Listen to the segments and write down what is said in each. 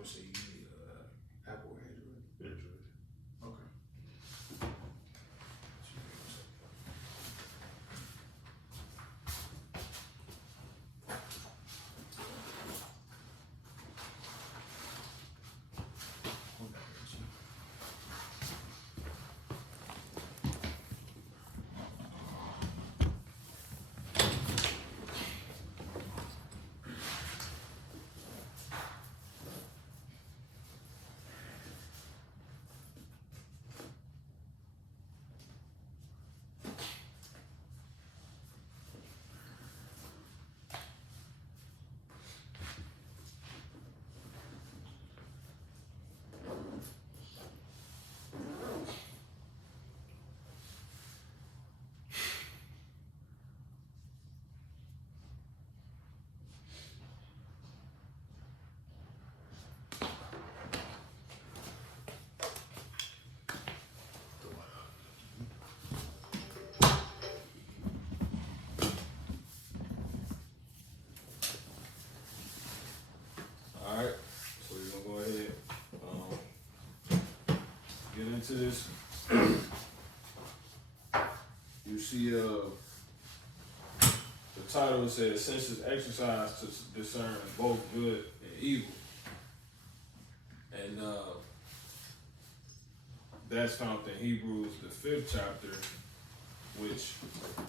me see. Apple or Android? Android. Okay. Alright, so we're gonna go ahead get into this. You see the title says senses exercise to discern both good and evil. And that's found in Hebrews the 5th chapter, which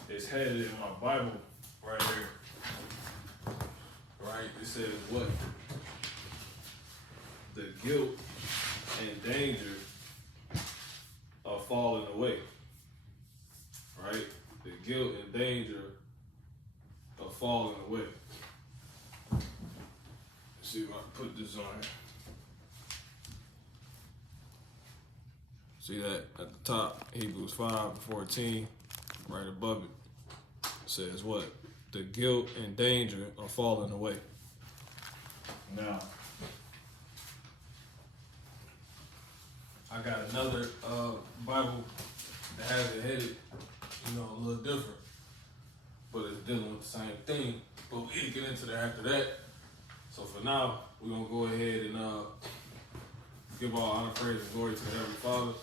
is headed in my Bible right here. Right? It says what? The guilt and danger of falling away. Right? The guilt and danger of falling away. Let's see if I can put this on here. See that at the top, Hebrews 5:14, right above it, says what? The guilt and danger of falling away. Now, I got another Bible that has it headed, a little different, but it's dealing with the same thing. But we can get into that after that. So for now, we're gonna go ahead and give all honor, praise, and glory to the Heavenly Father.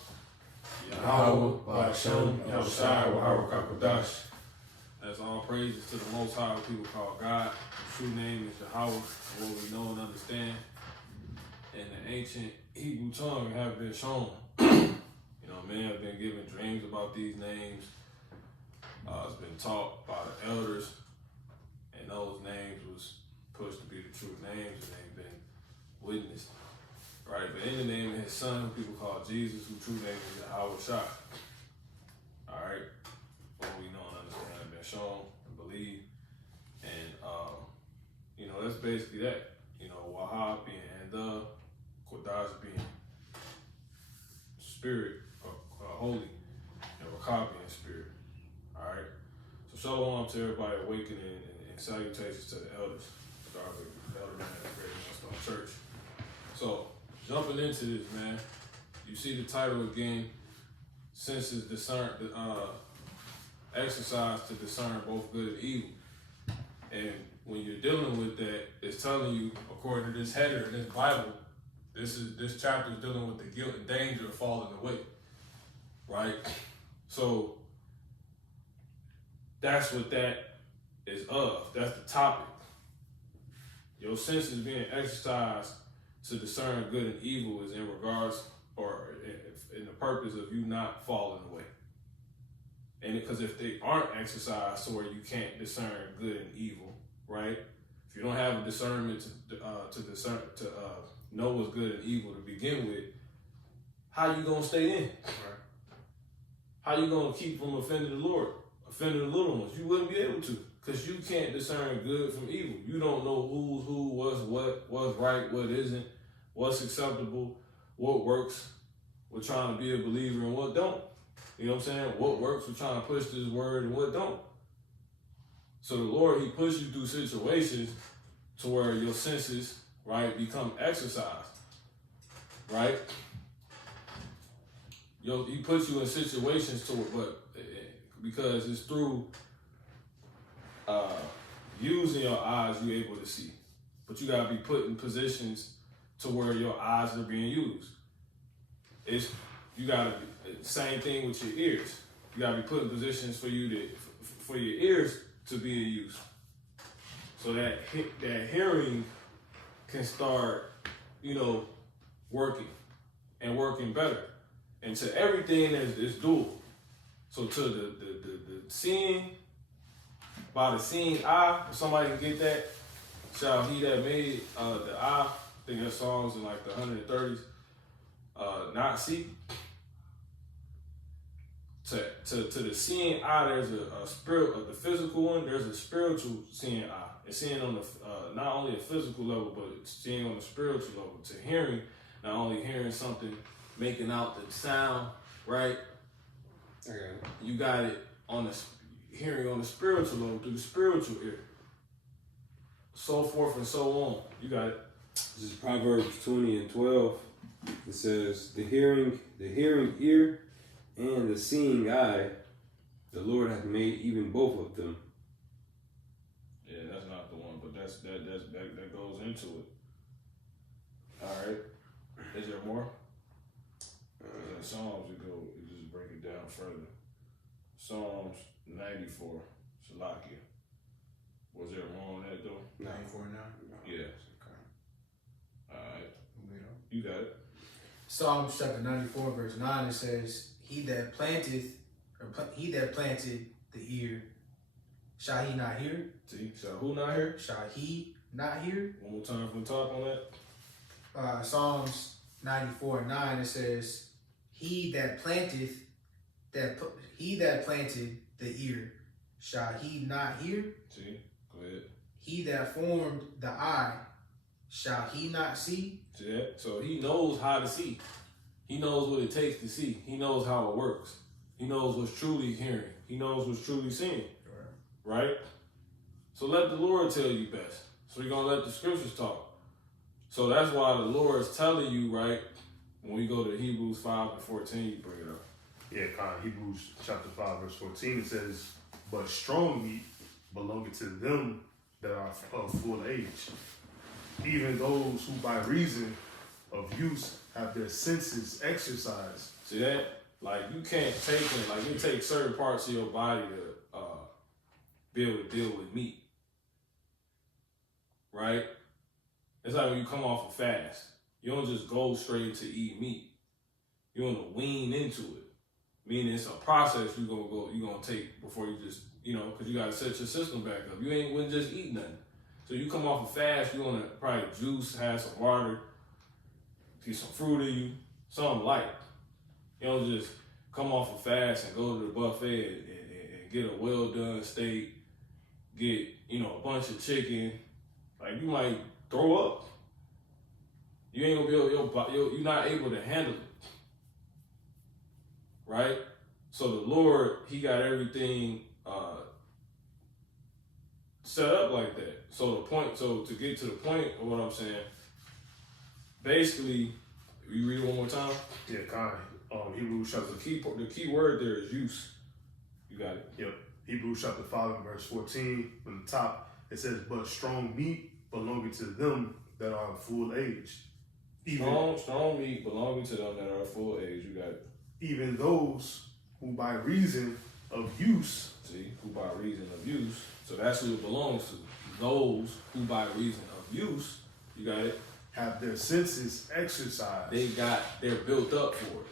Yahweh, Ba'ashem, Yahushai, Waharakakadash. That's all praises to the Most High, what people call God. The true name is Yahweh, what we know and understand. And the ancient Hebrew tongue have been shown. Men have been given dreams about these names. It's been taught by the elders, and those names was pushed to be the true names, and they've been witnessed. Right? But in the name of his son, who people call Jesus, whose true name is Yahushua. Alright? What we know and understand have been shown and believed. And that's basically that. Wahab being and the Kodash being spirit, holy, and Rakab being spirit. Alright? So shalom to everybody awakening and salutations to the elders. The elder man at Great Millstone Church. So jumping into this, man, you see the title again, senses discern, exercise to discern both good and evil. And when you're dealing with that, it's telling you, according to this header in this Bible, this chapter is dealing with the guilt and danger of falling away, right? So that's what that is of. That's the topic. Your senses being exercised to discern good and evil is in regards or in the purpose of you not falling away. And because if they aren't exercised to where you can't discern good and evil, right? If you don't have a discernment to discern to know what's good and evil to begin with, how you gonna stay in? Right. How you gonna keep from offending the Lord, offending the little ones? You wouldn't be able to, because you can't discern good from evil. You don't know who's who, what's right, what isn't, what's acceptable, what works. We're trying to be a believer and what don't. You know what I'm saying? What works, we're trying to push this word, and what don't. So the Lord, he puts you through situations to where your senses, right, become exercised, right? He puts you in situations to it, but because it's through using your eyes, you're able to see. But you gotta be put in positions to where your eyes are being used. It's you gotta same thing with your ears. You gotta be put in positions for for your ears to be in use, so that hearing can start, working and working better. And to everything is dual. So to the seeing, by the seeing eye, if somebody can get that, shall he that made the eye, I think that song's in like the 130s, not see. To the seeing eye, there's a spirit of the physical one. There's a spiritual seeing eye. It's seeing on the not only a physical level, but it's seeing on the spiritual level. To hearing, not only hearing something, making out the sound, right? Okay. You got it on the hearing on the spiritual level through the spiritual ear. So forth and so on. You got it. This is Proverbs 20:12. It says, the hearing ear and the seeing eye, the Lord hath made even both of them. Yeah, that's not the one, but that goes into it. All right. Is there more? In Psalms, it just break it down further. Psalms 94, Salakia. Was there more on that though? 94 now? Yeah. Okay. All right. You got it. Psalms chapter 94, verse 9, it says, he that planted the ear, shall he not hear? See, shall who not hear? Shall he not hear? One more time from the top on that. Psalms 94:9, it says, he that planted the ear, shall he not hear? See, go ahead. He that formed the eye, shall he not see? See that? So he knows how to see. He knows what it takes to see. He knows how it works. He knows what's truly hearing. He knows what's truly seeing. Right? So let the Lord tell you best. So you're going to let the scriptures talk. So that's why the Lord is telling you, right, when we go to Hebrews 5:14, you bring it up. Yeah, Con, Hebrews chapter 5, verse 14, it says, but strong meat belongeth to them that are of full age, even those who by reason of use have their senses exercised. See that? Like, you can't take it, like, it takes certain parts of your body to be able to deal with meat. Right? It's like when you come off a fast. You don't just go straight to eat meat. You want to wean into it. Meaning it's a process you're gonna take before you just, because you gotta set your system back up. You wouldn't just eat nothing. So you come off a fast, you wanna probably juice, have some water, get some fruit in you, something light. You don't just come off a fast and go to the buffet and get a well done steak, get, a bunch of chicken. Like, you might throw up. You ain't gonna be able, you're not able to handle it. Right? So the Lord, he got everything set up like that. So to get to the point of what I'm saying, basically, you read it one more time? Yeah, Con, Hebrews chapter, The key word there is use. You got it. yep, Hebrews chapter 5 and verse 14, from the top, it says, but strong meat belonging to them that are of full age. Strong meat belonging to them that are full age. You got it. Even those who by reason of use, See, who by reason of use. So that's who it belongs to. Those who by reason of use, you got it. have their senses exercised. They're built up for it.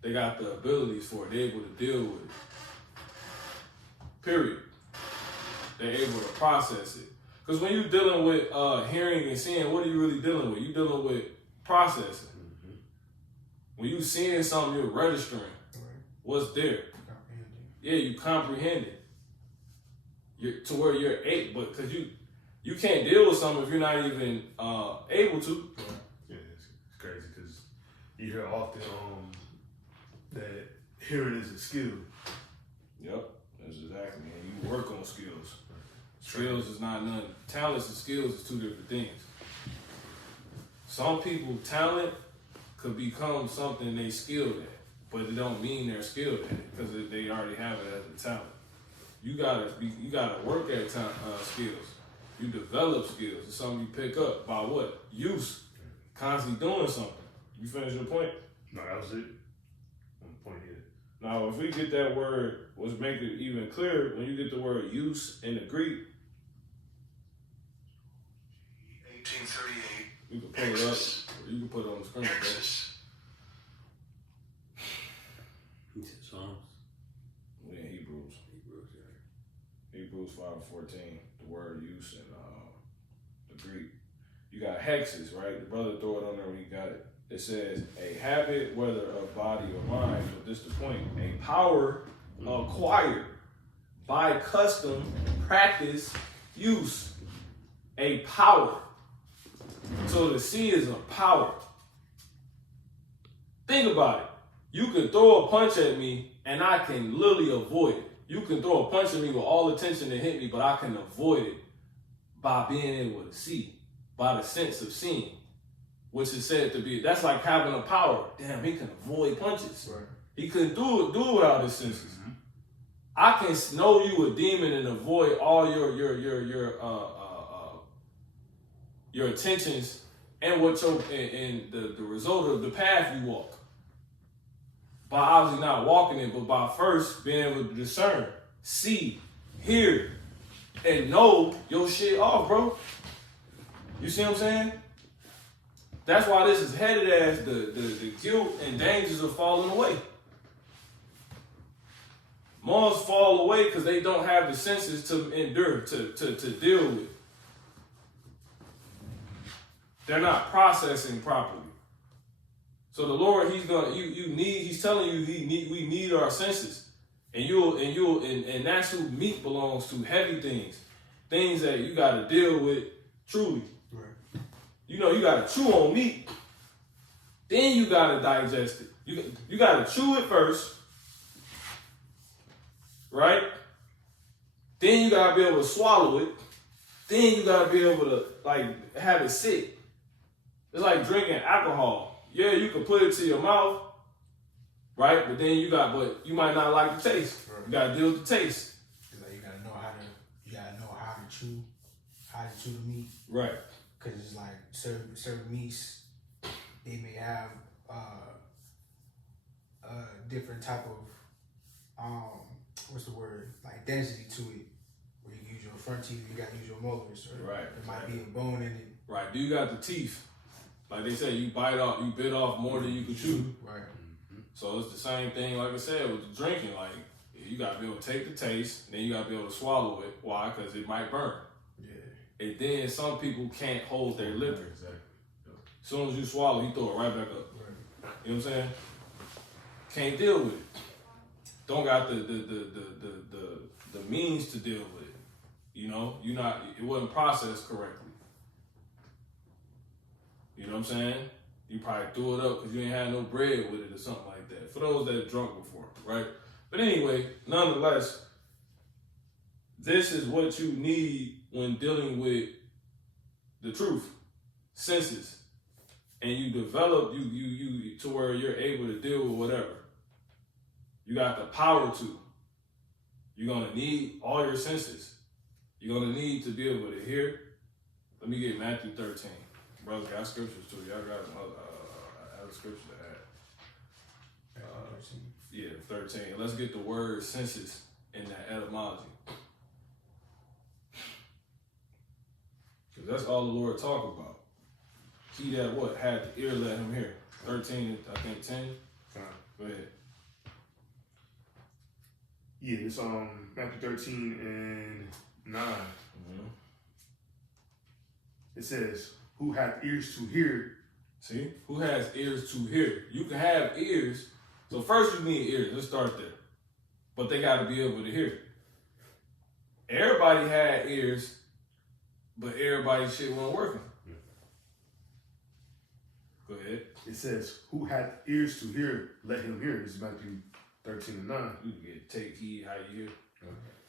They got the abilities for it. They're able to deal with it. Period. They're able to process it. Because when you're dealing with hearing and seeing, what are you really dealing with? You're dealing with processing. Mm-hmm. When you're seeing something, you're registering what's there. Yeah, you comprehend it. To where you're able, but because you can't deal with something if you're not even able to. Yeah, it's crazy because you hear often that hearing is a skill. Yep, that's exactly. And you work on skills. Skills is not none. Talents and skills is two different things. Some people, talent could become something they skilled at, but it don't mean they're skilled at it because they already have it as a talent. You gotta work at skills. You develop skills. It's something you pick up by what? Use. Constantly doing something. You finish your point? No, that was it. One point here. Now, if we get that word, let's make it even clearer. When you get the word use in the Greek, 1838. you can pull it up. You can put it on the screen, bro. Exodus. He said Psalms. Yeah, Hebrews. Hebrews 5:14. The word use in the Greek. You got hexes, right? The brother throw it on there when he got it. It says a habit, whether of body or mind, but this is the point. A power acquired by custom, practice, use. A power. So the sea is a power. Think about it. You can throw a punch at me and I can literally avoid it. You can throw a punch at me with all the tension to hit me, but I can avoid it by being able to see, by the sense of seeing, which is said to be, that's like having a power. Damn, he can avoid punches. Right. He couldn't do it without his senses. I can know you a demon and avoid all your intentions and what and the result of the path you walk. By obviously not walking it, but by first being able to discern, see, hear, and know your shit off, bro. You see what I'm saying? That's why this is headed as the guilt and dangers of falling away. Most fall away because they don't have the senses to endure, to deal with. They're not processing properly. So the Lord, He's telling you we need our senses. And that's who meat belongs to, heavy things that you gotta deal with truly. Right. You know, you gotta chew on meat, then you gotta digest it. You gotta chew it first, right? Then you gotta be able to swallow it. Then you gotta be able to like have it sit. It's like drinking alcohol. Yeah, you can put it to your mouth, right? But then you might not like the taste. Right. You gotta deal with the taste. It's like you gotta know how to chew the meat. Right. Cause it's like certain meats, they may have a different type of what's the word, like density to it. Where you use your front teeth, you gotta use your molars. Or Right. there might be a bone in it. Right. Do you got the teeth? Like they say, you bit off more than you can chew. Right. So it's the same thing, like I said, with the drinking. Like, you gotta be able to take the taste, then you gotta be able to swallow it. Why? Because it might burn. Yeah. And then some people can't hold their liquor. Exactly. As soon as you swallow, you throw it right back up. Right. You know what I'm saying? Can't deal with it. Don't got the means to deal with it. You know, it wasn't processed correctly. You know what I'm saying? You probably threw it up because you ain't had no bread with it or something like that. For those that have drunk before, right? But anyway, nonetheless, this is what you need when dealing with the truth, senses, and you develop you to where you're able to deal with whatever. You got the power to. You're gonna need all your senses. You're gonna need to be able to hear. Let me get Matthew 13. Brothers got scriptures too. Y'all got other scripture to add. Yeah, 13. Let's get the word senses in that etymology. Because that's all the Lord talk about. He that what? Had the ear, let him hear. 13, I think 10. Go ahead. Yeah, it's Matthew 13 and 9. Mm-hmm. It says, who hath ears to hear? See? Who has ears to hear? You can have ears. So first you need ears. Let's start there. But they got to be able to hear. Everybody had ears, but everybody's shit wasn't working. Yeah. Go ahead. It says, who hath ears to hear, let him hear. This is Matthew 13 and 9. You can take heed how you hear.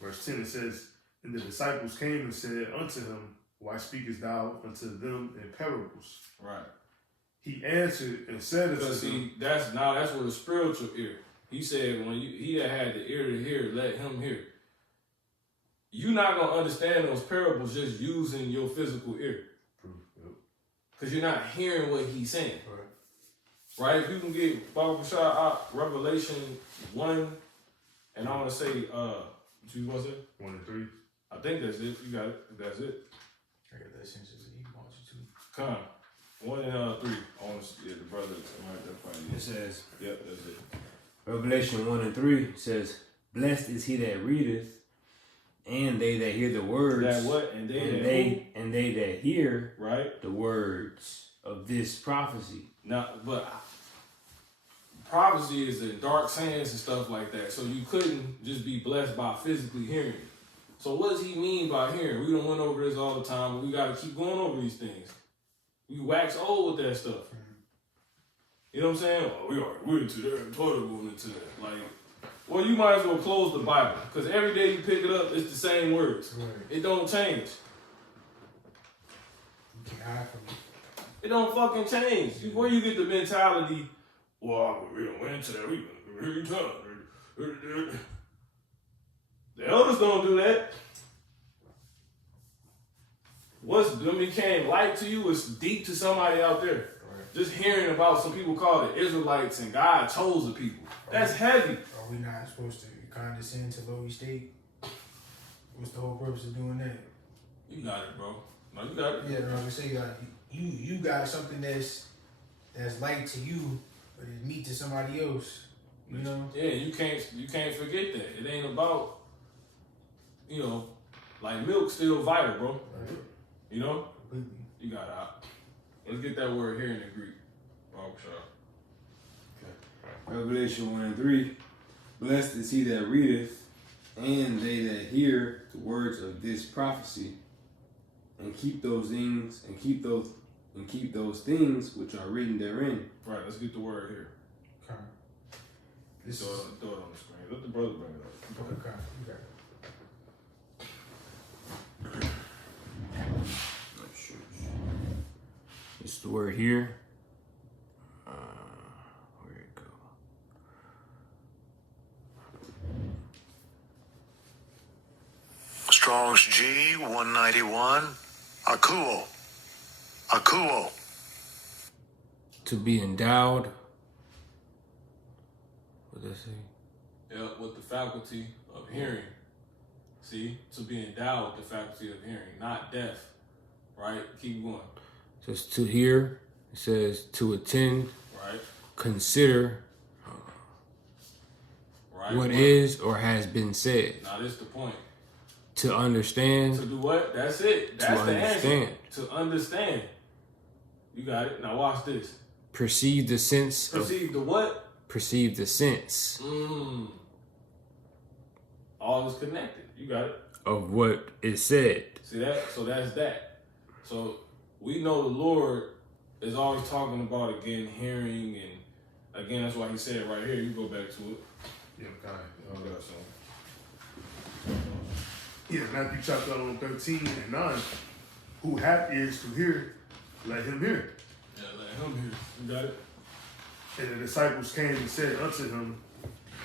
Verse 10, it says, and the disciples came and said unto him, why speakest thou unto them in parables? Right. He answered and said unto Because them, that's where the spiritual ear. He said, he that had the ear to hear, let him hear. You're not going to understand those parables just using your physical ear. because you're not hearing what he's saying. Right. Right? If you can get Baba Bashar out Revelation 1, and I want to say, what you want to say? 1 and 3. I think that's it. You got it. That's it. I got that sense of you want you to. Come on. 1 and 3. I want to see the brother. Right, that's probably It says, Yep, that's it. Revelation 1 and 3 says, "Blessed is he that readeth, and they that hear the words, That what? And they that hear right? the words of this prophecy." Now, but prophecy is in dark sayings and stuff like that. So you couldn't just be blessed by physically hearing. So what does he mean by hearing? We don't went over this all the time, but we got to keep going over these things. We wax old with that stuff. You know what I'm saying? Oh, we're into that. Totally going into that. Like, well, you might as well close the Bible, because every day you pick it up, it's the same words. Right. It don't change. You can't hide from it. It don't fucking change. Where you get the mentality, well, we don't went into that. We every time. The elders don't do that. What's became light to you is deep to somebody out there. Right. Just hearing about some people called the Israelites and God chose the people. That's heavy. Are we not supposed to condescend to low state? What's the whole purpose of doing that? You got it, bro. No, you got it. Yeah, bro. I say you got something that's light to you, but it's meat to somebody else. You know? Yeah, you can't forget that. It ain't about, like milk still vital, bro. Right. You know? Completely. You got it out. Let's get that word here in the Greek. Oh, sure. Revelation 1 and 3, "Blessed is he that readeth, and they that hear the words of this prophecy, and keep those things, and keep those things which are written therein." Right, let's get the word here. Okay. This Throw is it on the screen. Let the brother bring it up. okay. You got it. It's the word here. Where'd it go? Strong's G 191. Akuo. Akuo. To be endowed. What does that say? Yeah, with the faculty of hearing. See? To be endowed with the faculty of hearing, not deaf. Right? Keep going. It says to hear. It says to attend. Right? Consider Right? what is or has been said. Now, this is the point. To understand. To do what? That's it. That's the understand. answer. To understand. You got it. Now, watch this. Perceive the sense. Perceive the what? Perceive the sense All is connected. You got it. of what is said. See that? So that's that. So we know the Lord is always talking about, again, hearing, and again, that's why he said right here, you go back to it. Yeah, God. Oh, God, so. Yeah, Matthew chapter 13 and 9. Who hath ears to hear, let him hear. Yeah, let him hear. You got it? And the disciples came and said unto him,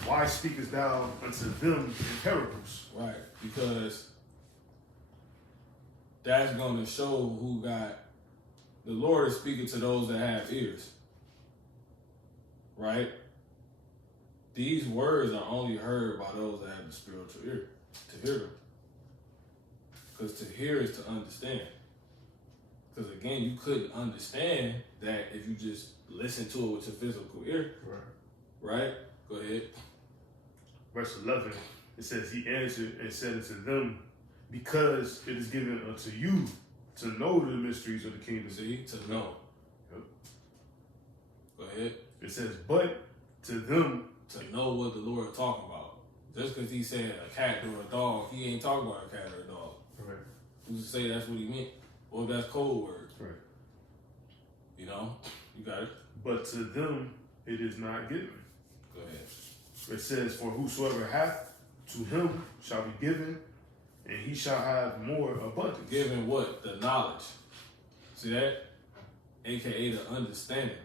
Why speakest thou unto them in parables? Right, because that's going to show who got, the Lord is speaking to those that have ears. Right? These words are only heard by those that have the spiritual ear, to hear them. Because to hear is to understand. Because again, you couldn't understand that if you just listen to it with your physical ear. Right. Right? Go ahead. Verse 11, it says, He answered and said unto them, Because it is given unto you to know the mysteries of the kingdom. See? To know. Yep. Go ahead. It says, But to them, To know what the Lord is talking about. Just because he said a cat or a dog, he ain't talking about a cat or a dog. Right. Who's to say that's what he meant? Or that's code words. right. You know? You got it? But to them it is not given. Go ahead. It says, For whosoever hath, to him shall be given, and he shall have more abundance. Given what? The knowledge. See that? AKA the understanding.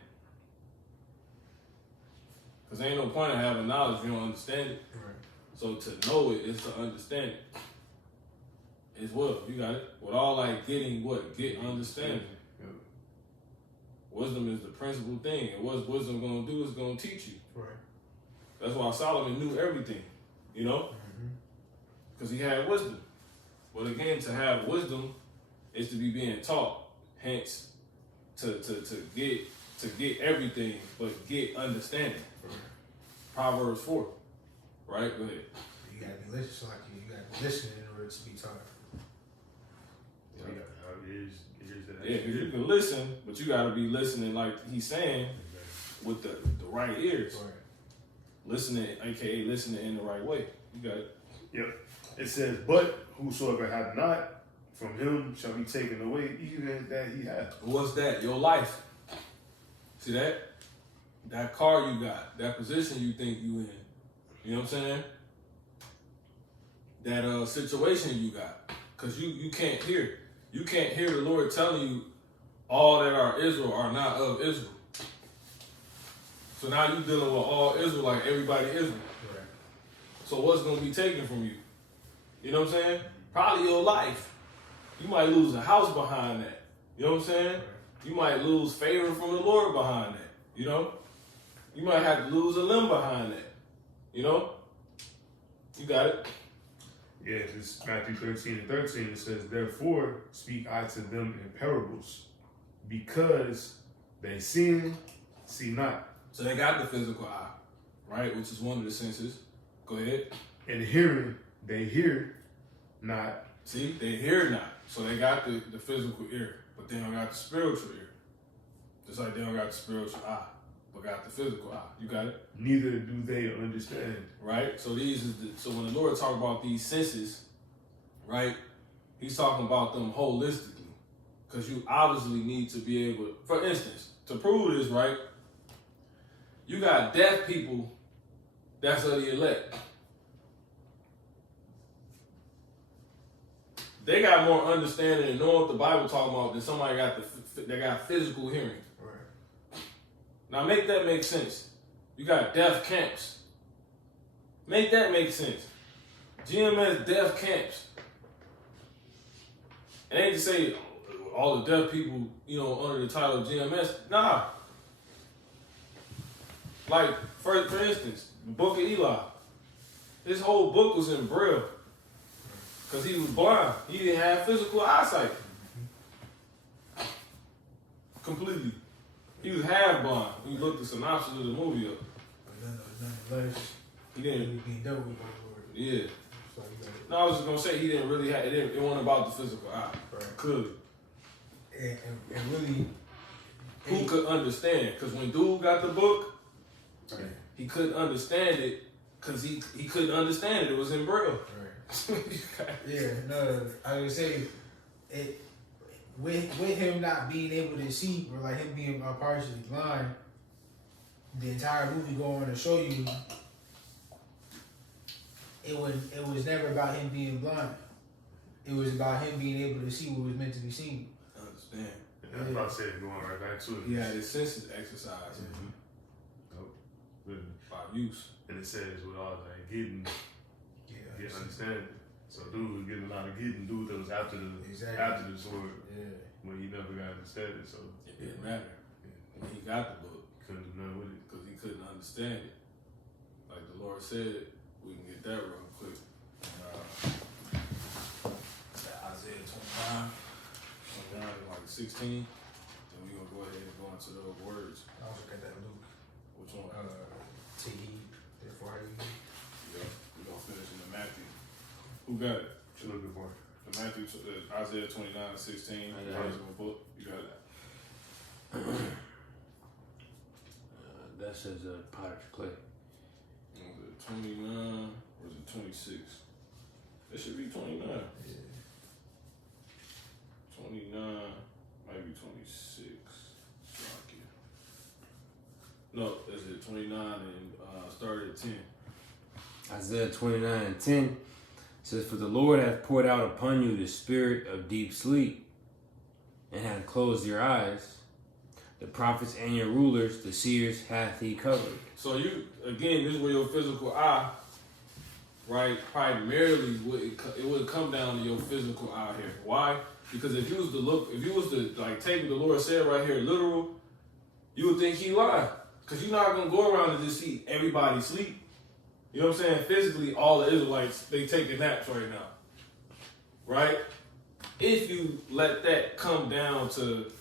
Because ain't no point in having knowledge if you don't understand it. Right. So to know it is to understand it. As well. You got it? With all like getting what? Get understanding. Yep. Wisdom is the principal thing. And what's wisdom going to do is going to teach you. Right. That's why Solomon knew everything, you know? Because he had wisdom. But again, to have wisdom is to be being taught. Hence, to get everything, but get understanding. Proverbs 4. Right? Go ahead. You gotta be listening, so like you gotta be listening in order to be taught. Yeah, because you can listen, but you got to be listening like he's saying with the right ears. Right. Listening, aka listening in the right way. You got it. Yep. It says, but whosoever hath not, from him shall be taken away even that he hath. What's that? Your life. See that? That car you got, that position you think you in. You know what I'm saying? That situation you got. Because you can't hear. You can't hear the Lord telling you all that are Israel are not of Israel. So now you're dealing with all Israel like everybody Israel. Right. So what's going to be taken from you? You know what I'm saying? Probably your life. You might lose a house behind that. You know what I'm saying? Right. You might lose favor from the Lord behind that. You know? You might have to lose a limb behind that. You know? You got it? Yeah, it's Matthew 13:13. It says, therefore speak I to them in parables, because they see not. So they got the physical eye, right? Which is one of the senses. Go ahead. And hearing, they hear not. See, they hear not. So they got the physical ear, but they don't got the spiritual ear. Just like they don't got the spiritual eye, but got the physical eye. You got it? Neither do they understand. Right? So so when the Lord talk about these senses, right, he's talking about them holistically. Because you obviously need to be able to, for instance, to prove this, right, you got deaf people that's of the elect. They got more understanding and know what the Bible talking about than somebody that got physical hearing. Right. Now make that make sense. You got deaf camps. Make that make sense. GMS deaf camps. And ain't to say all the deaf people, you know, under the title of GMS. Nah. Like, for instance, the book of Eli. His whole book was in Braille. Because he was blind. He didn't have physical eyesight. Completely. He was half blind. When you looked the synopsis of the movie up. But nonetheless, He didn't. he was being dealt with by the Lord. Yeah. So you got it. No, I was just going to say he didn't really have, it wasn't about the physical eye. Right. Clearly. And really, Who could understand? Because when dude got the book, right. he couldn't understand it because he couldn't understand it. It was in Braille. Right. Yeah, no, I would say it with him not being able to see, or like him being partially blind, the entire movie going to show you it was never about him being blind. It was about him being able to see what was meant to be seen. I understand. That's what I said, going right back to it. He had his senses exercised Really. by use. And it says with all that getting understanding. So dude was getting a lot of getting, dude that was after the sword. Yeah. When he never got understanding, so It didn't matter. When he got the book, couldn't do nothing with it. because he couldn't understand it. Like the Lord said, we can get that real quick. Isaiah 29, like 16. Then we're going to go ahead and go into those words. I also got that Luke. Which one? Take heed, therefore I heed. Yeah, we're going to finish in the Matthew. Who got it? What you looking for? The Matthew, Isaiah 29, 16. I got it. Book. You got it. That says potter's clay. Was it 29 or is it 26? It should be 29. Yeah. 29, maybe 26. No, is it 29 and started at 10? Isaiah 29:10 says, for the Lord hath poured out upon you the spirit of deep sleep, and hath closed your eyes. The prophets and your rulers, the seers, hath he covered. So you, again, this is where your physical eye, right, primarily, it would come down to your physical eye here. Why? Because if you was to take what the Lord said right here, literal, you would think he lying. Because you're not going to go around and just see everybody sleep. You know what I'm saying? Physically, all the Israelites, they taking naps right now. Right? If you let that come down to,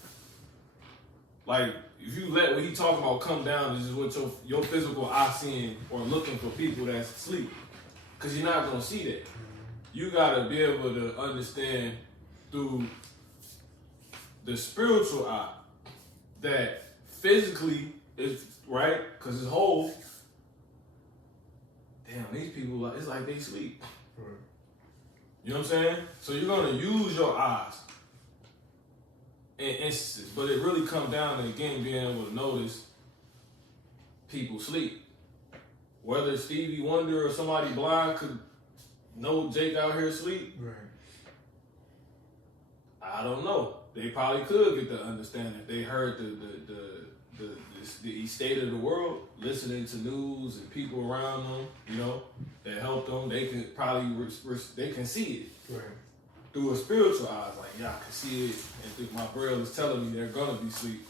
like, if you let what he talking about come down to just what your physical eye seeing or looking for people that's asleep. Because you're not going to see that. You got to be able to understand through the spiritual eye that physically is right, because it's whole. Damn, these people, it's like they sleep. Right. You know what I'm saying? So you're going to use your eyes in instances, but it really comes down to, again, being able to notice people sleep. Whether Stevie Wonder or somebody blind could know Jake out here asleep, Right. I don't know. They probably could get the understanding if they heard the state of the world, listening to news and people around them, you know, that help them. They can probably they can see it Right. through a spiritual eyes. Like, yeah, I can see it, and think my braille is telling me they're gonna be asleep.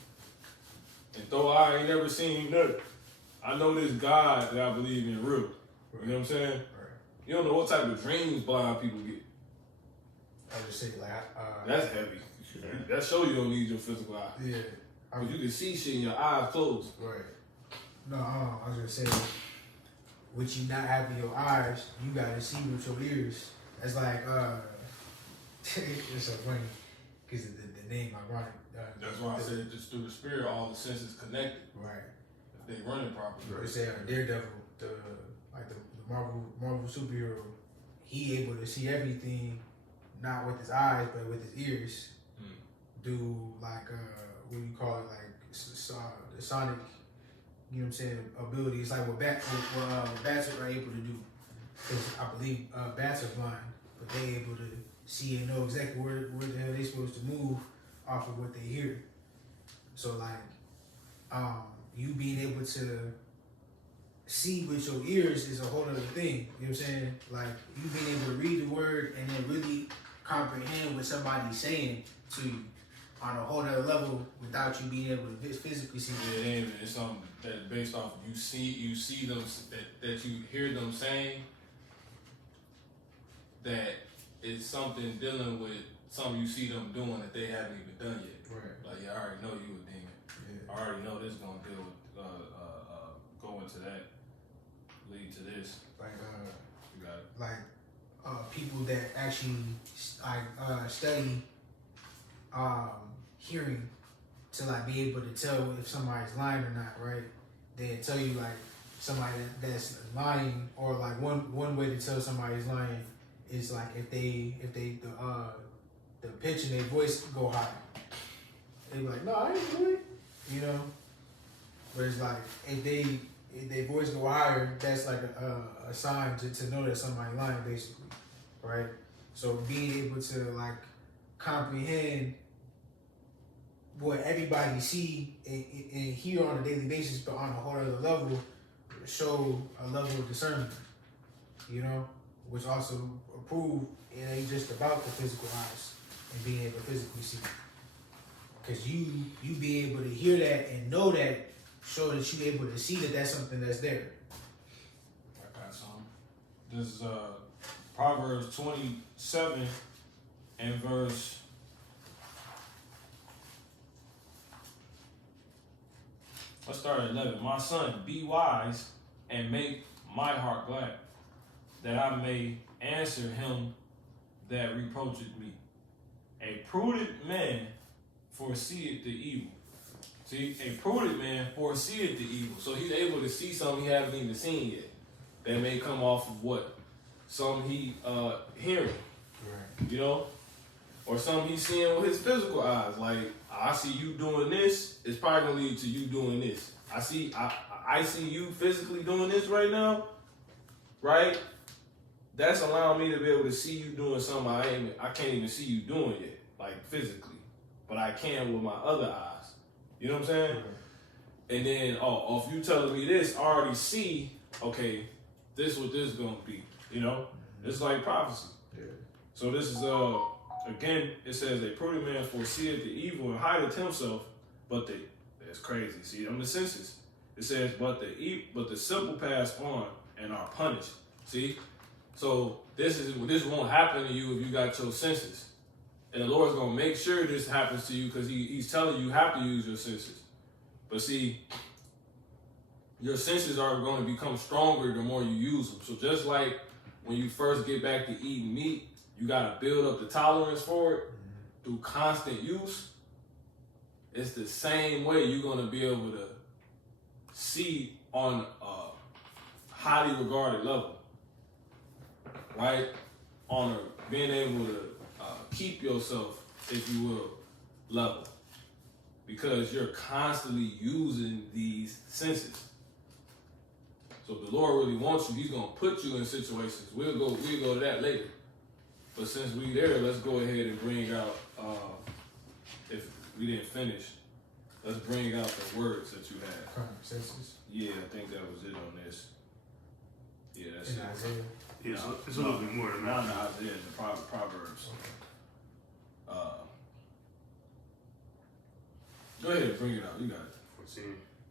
And though I ain't never seen nothing, I know this God that I believe in real. You know what I'm saying? Right. You don't know what type of dreams blind people get. I would just say like That's heavy. That show you don't need your physical eye. yeah. Cause you can see shit in your eyes closed. Right. No, I was gonna say, with you not having your eyes, you gotta see with your ears. That's like it's so funny because the name ironic. That's why I said just through the spirit, all the senses connected. Right. If they running properly. They say Daredevil, the Marvel superhero, he able to see everything, not with his eyes but with his ears. Do like what do you call it, like the sonic, you know what I'm saying, ability. It's like what bats are able to do. Because I believe bats are blind, but they able to see and know exactly where the hell they supposed to move off of what they hear. So like, you being able to see with your ears is a whole other thing. You know what I'm saying? Like you being able to read the word and then really comprehend what somebody's saying to you on a whole other level without you being able to physically see it. Yeah, it's something that based off you see them that you hear them saying that it's something dealing with something you see them doing that they haven't even done yet. Right. Like, yeah, I already know you a demon. Yeah. I already know this gonna deal with go into that, lead to this. Like You got it. like people that actually study hearing to like be able to tell if somebody's lying or not, right? They tell you like somebody that's lying, or like one way to tell somebody's lying is like if they the pitch in their voice go high. They be like, no, I ain't doing it, you know. But it's like if their voice go higher, that's like a sign to know that somebody lying, basically, right? So being able to like comprehend what everybody see and hear on a daily basis, but on a whole other level, show a level of discernment, you know, which also prove it ain't just about the physical eyes and being able to physically see. Because you being able to hear that and know that, show that you able to see that that's something that's there. I got some. This is Proverbs 27 and verse. Let's start at 11. My son, be wise and make my heart glad, that I may answer him that reproacheth me. A prudent man foreseeth the evil. See, a prudent man foreseeth the evil. So he's able to see something he haven't even seen yet. That may come off of what? Something he hearing. Right. You know? Or something he's seeing with his physical eyes. Like, I see you doing this, it's probably gonna lead to you doing this. I see you physically doing this right now, right? That's allowing me to be able to see you doing something I can't even see you doing yet, like physically. But I can with my other eyes. You know what I'm saying? Mm-hmm. And then, if you telling me this, I already see, okay, this what this is gonna be. You know? Mm-hmm. It's like prophecy. Yeah. So this is again, it says a prudent man foreseeth the evil and hideth himself, but the That's crazy. See, them the senses. It says, but the simple pass on and are punished. See? So this won't happen to you if you got your senses. And the Lord's gonna make sure this happens to you because He's telling you have to use your senses. But see, your senses are going to become stronger the more you use them. So just like when you first get back to eating meat, you got to build up the tolerance for it through constant use. It's the same way you're going to be able to see on a highly regarded level, right? On being able to keep yourself, if you will, level. Because you're constantly using these senses. So if the Lord really wants you, He's gonna put you in situations. We'll go to that later. But since we there, let's go ahead and bring out. If we didn't finish, let's bring out the words that you had. Senses. Yeah, I think that was it on this. Yeah, that's In it. Isaiah. Yeah, it's a little bit more than that. No, Isaiah, the Proverbs. Go ahead, bring it out. You got it. 14.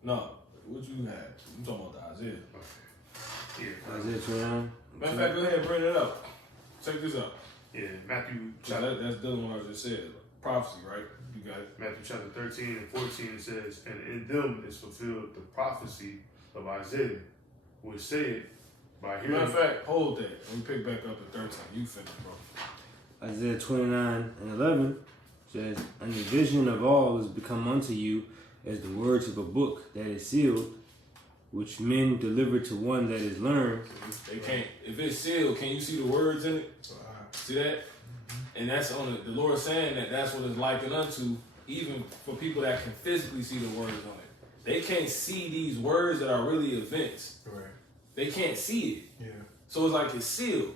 No, what you had? I'm talking about the Isaiah. Yeah. Isaiah 29. Matter of fact, go ahead and bring it up. Check this out. Yeah, Matthew So chapter, that's dealing with what I just said. Prophecy, right? You got it. Matthew chapter 13 and 14, it says, and in them is fulfilled the prophecy of Isaiah, which said, by Matter hearing... of fact, hold that. Let me pick back up at 13. You finish, bro. Isaiah 29 and 11 says, and the vision of all is become unto you as the words of a book that is sealed, which men deliver to one that is learned. They can't. If it's sealed, can you see the words in it? See that? And that's on the Lord saying that that's what it's likened unto, even for people that can physically see the words on it. They can't see these words that are really events. Right. They can't see it. Yeah. So it's like it's sealed.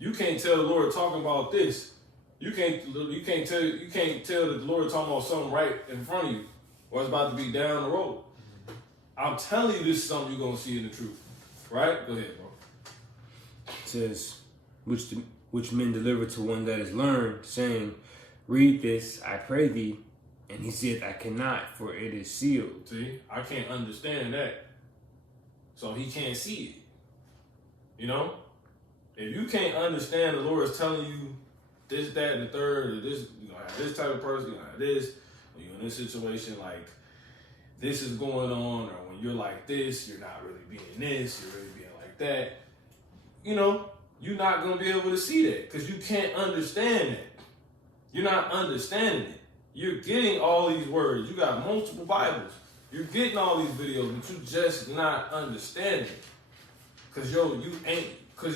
You can't tell the Lord talking about this. You can't tell that the Lord talking about something right in front of you, or it's about to be down the road. I'm telling you, this is something you're gonna see in the truth, right? Go ahead, bro. It says, which men deliver to one that is learned, saying, read this, I pray thee. And he said, I cannot, for it is sealed. See, I can't understand that, so he can't see it. You know, if you can't understand the Lord is telling you this, that, and the third, or this, you know, have this type of person, you know, have this, or you're in this situation, like this is going on, or when you're like this, you're not really being this, you're really being like that. You know, you're not gonna be able to see that because you can't understand it. You're not understanding it. You're getting all these words. You got multiple Bibles. You're getting all these videos, but you just not understanding it. Cause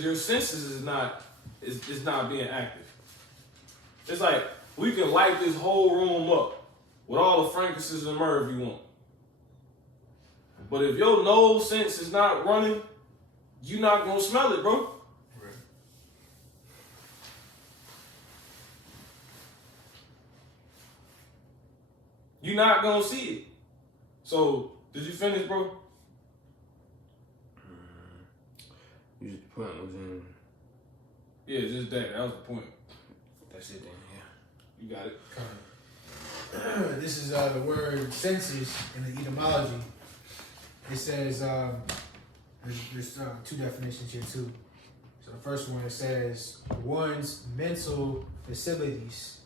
your senses is not being active. It's like we can light this whole room up with all the frankincense and myrrh if you want. But if your nose sense is not running, you're not gonna smell it, bro. Right. You're not gonna see it. So, did you finish, bro? The point was in. Yeah, just that. That was the point. That's it then, yeah. You got it. This is the word senses in the etymology. It says there's two definitions here too. So the first one, it says one's mental facilities.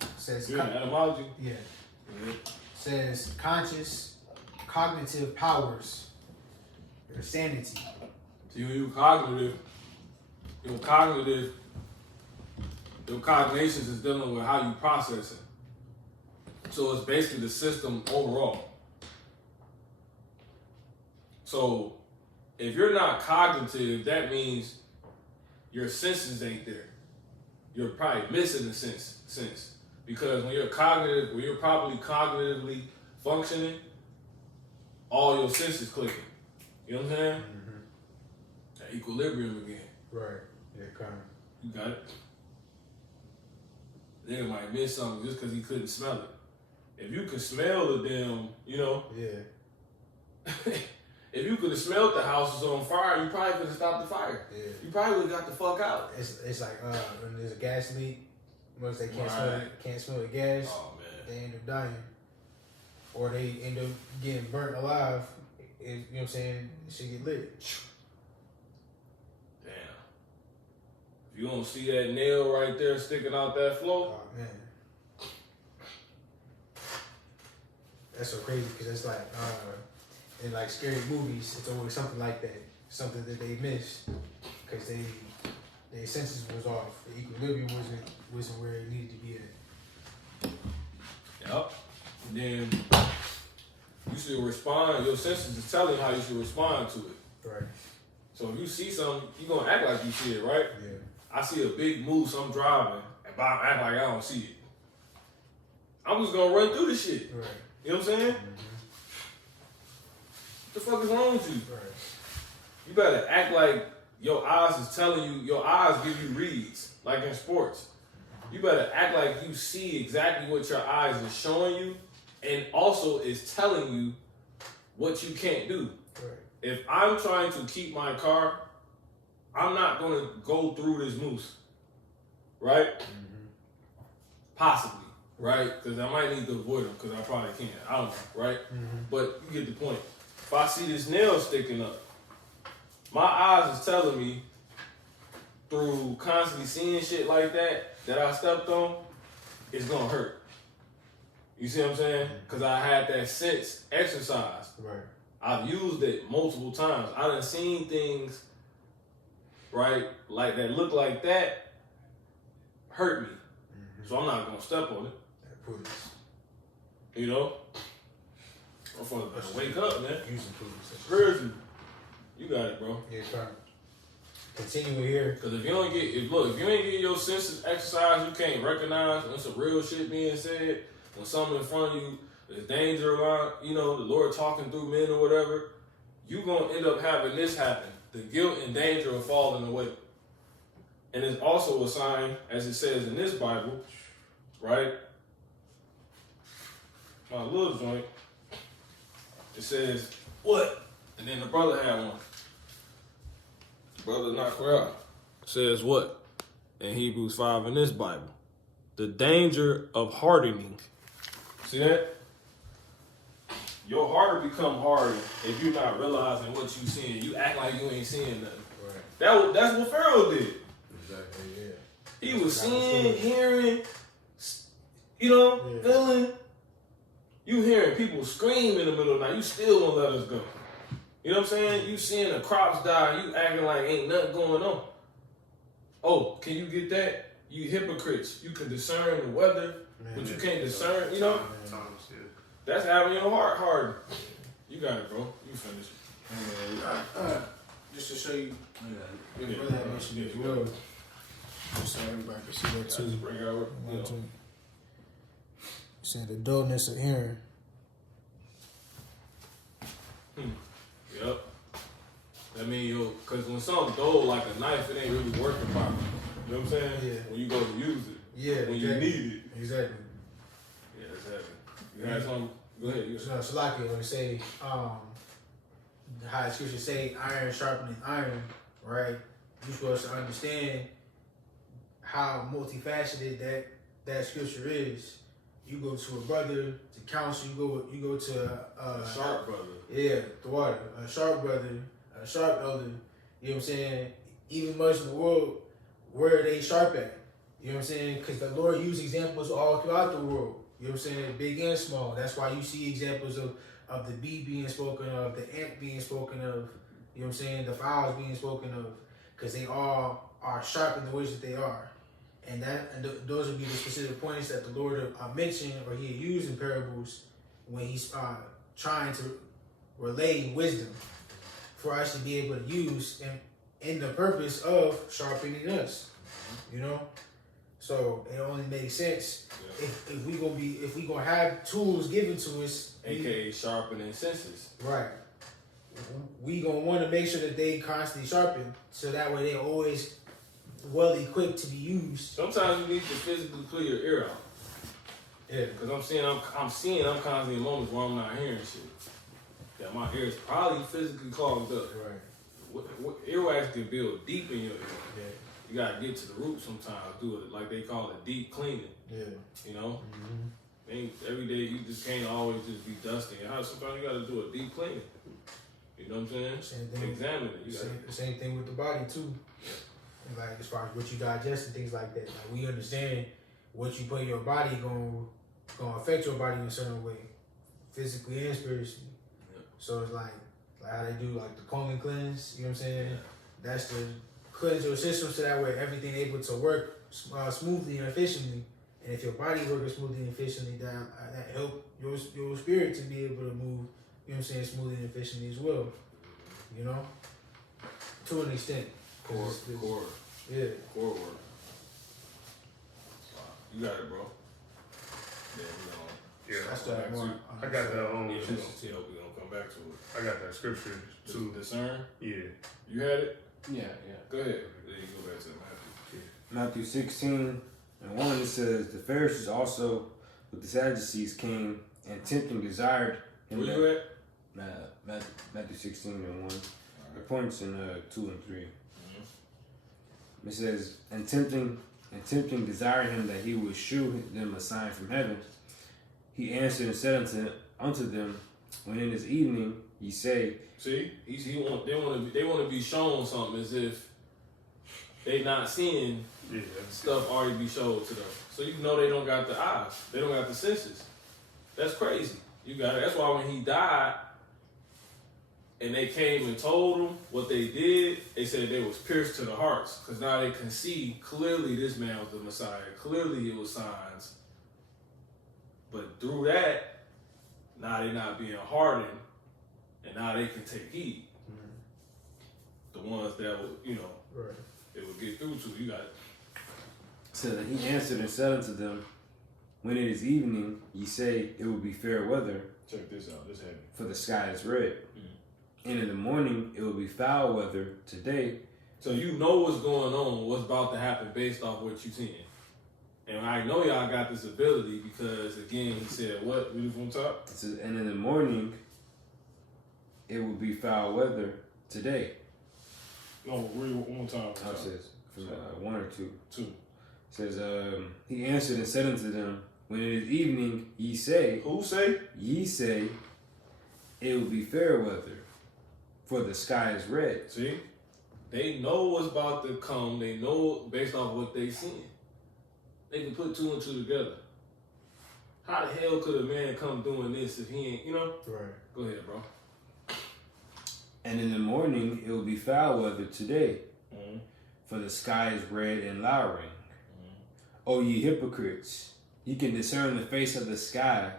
It says Good etymology. yeah. Mm-hmm. It says conscious, cognitive powers, or sanity. So your cognitive, your cognitions is dealing with how you process it. So it's basically the system overall. So if you're not cognitive, that means your senses ain't there. You're probably missing the sense. Because when you're properly cognitively functioning, all your senses clicking. You know what I'm saying? Mm-hmm. That equilibrium again. Right. Yeah, kind of. You got it? Nigga might miss something just because he couldn't smell it. If you could smell the damn, you know, Yeah. if you could have smelled the house was on fire, you probably could have stopped the fire. Yeah. You probably would have got the fuck out. It's like when there's a gas leak, once they Right. can't smell the gas, Oh man. they end up dying. or they end up getting burnt alive. You know what I'm saying? Shit get lit. Damn. If you don't see that nail right there sticking out that floor, Oh man, that's so crazy because it's like in like scary movies, it's always something like that, something that they missed because their senses was off, the equilibrium wasn't where it needed to be at. yep. And then you should respond. Your senses is telling you how you should respond to it. Right. So if you see something, you gonna act like you see it, right? Yeah. I see a big moose, I'm driving, and I act like I don't see it. I'm just gonna run through the shit. Right. You know what I'm saying? What the fuck is wrong with you? Right. You better act like your eyes is telling you, your eyes give you reads, like in sports. You better act like you see exactly what your eyes is showing you, and also is telling you what you can't do. Right. If I'm trying to keep my car, I'm not going to go through this moose, right? Possibly, right? Because I might need to avoid them because I probably can't. I don't know, right? But you get the point. If I see this nail sticking up, my eyes is telling me through constantly seeing shit like that I stepped on, it's going to hurt. You see what I'm saying? Because I had that sense exercised. Right. I've used it multiple times. I done seen things, right, like that look like that, hurt me. So I'm not gonna step on it. That proves. You know? I'm supposed to wake up, man. Using proves. Crazy. You got it, bro. Yeah, fine. Continue here. Because if you ain't get your senses exercised, you can't recognize when some real shit being said, when something in front of you, there's danger around, you know, the Lord talking through men or whatever, you gonna end up having this happen. The guilt and danger of falling away. And it's also a sign, as it says in this Bible, right? My little joint, it says, what? And then the brother had one. The brother knocked her out. It says what? In Hebrews 5 in this Bible. The danger of hardening. See that? Your heart will become hardened if you're not realizing what you seeing. You act like you ain't seeing nothing. Right. That's what Pharaoh did. Exactly, yeah. He was seeing, hearing, you know, feeling. You hearing people scream in the middle of the night. You still won't let us go. You know what I'm saying? You seeing the crops die. You acting like ain't nothing going on. Oh, can you get that? You hypocrites. You can discern the weather, but you can't discern, you know? That's having your heart hardened. You got it, bro. You finish. Just to show you, Yeah, brother had mentioned it as well. Just so everybody can see that too. Bring it over. You know. Said the dullness of hearing. Yep. I mean, because when something dull like a knife, it ain't really working properly. You know what I'm saying? Yeah. When you go to use it. Yeah. When exactly. you need it. Exactly. Yeah, exactly. You had something? Go ahead. You So, Salaki, when they say, how the scripture say iron sharpening iron, right? You're supposed to understand how multifaceted that scripture is. You go to a brother to counsel. You go to a sharp brother. Yeah, the water. A sharp brother, a sharp elder. You know what I'm saying? Even much in the world, where are they sharp at? You know what I'm saying? Because the Lord used examples all throughout the world. You know what I'm saying? Big and small. That's why you see examples of the bee being spoken of, the ant being spoken of. You know what I'm saying? The fowls being spoken of. Because they all are sharp in the ways that they are. And those would be the specific points that the Lord mentioned or he used in parables when he's trying to relay wisdom for us to be able to use in the purpose of sharpening us. You know? So it only makes sense if we gonna have tools given to us, AKA sharpening senses. right? We gonna want to make sure that they constantly sharpen, so that way they're always well equipped to be used. Sometimes you need to physically clear your ear out. Yeah, Because I'm constantly in moments where I'm not hearing shit. That my ear is probably physically clogged up. right. Earwax can build deep in your ear. Yeah, You gotta get to the root sometimes. Do it like they call it deep cleaning. yeah. You know. Every day you just can't always just be dusting. Sometimes you got to do a deep cleaning. You know what I'm saying? Same thing. Examine it. The same thing with the body too. And like as far as what you digest and things like that. Like we understand what you put in your body gonna affect your body in a certain way, physically and spiritually. Yeah. So it's like how they do like the colon cleanse. You know what I'm saying? That's to cleanse your system so that way everything able to work smoothly and efficiently. And if your body works smoothly and efficiently, that help your spirit to be able to move. You know what I'm saying? Smoothly and efficiently as well. You know, to an extent. Core. Yeah. Core work. Wow. You got it, bro. Yeah, Yeah, That's that more. I got that we're gonna come back to it. I got that scripture too. Discern? Yeah. You had it? Yeah. Go ahead. Then you go back to Matthew. Matthew 16:1, it says, the Pharisees also with the Sadducees came and tempting desired him. Where you at? Matthew 16:1. The points in 2 and 3. Mm-hmm. It says, and tempting desired him that he would shew them a sign from heaven. He answered and said unto them, when it is evening, ye say. See, they want to be shown something as if they not seeing stuff already be showed to them. So you know they don't got the eyes, they don't got the senses. That's crazy. You got it. That's why when he died, and they came and told him what they did, they said they was pierced to the hearts, because now they can see clearly this man was the Messiah. Clearly it was signs. But through that, now they're not being hardened, and now they can take heed. Mm-hmm. The ones that would, Right. it would get through to. You got it. So that he answered and said unto them, when it is evening, ye say it will be fair weather, Check this out. This heavy. for the sky is red. Mm-hmm. And in the morning it will be foul weather today. So you know what's going on, what's about to happen based off what you're seeing. And I know y'all got this ability because, again, he said, what? We from top? It says, and in the morning it will be foul weather today. No, read one more time. How it says, from 1 or 2. 2. It says, he answered and said unto them, when it is evening, ye say. Who say? Ye say, it will be fair weather, for the sky is red. See? They know what's about to come. They know based off what they seen. They can put 2 and 2 together. How the hell could a man come doing this if he ain't, Right. Go ahead, bro. And in the morning it will be foul weather today, Mm-hmm. for the sky is red and lowering. O ye hypocrites, ye can discern the face of the sky,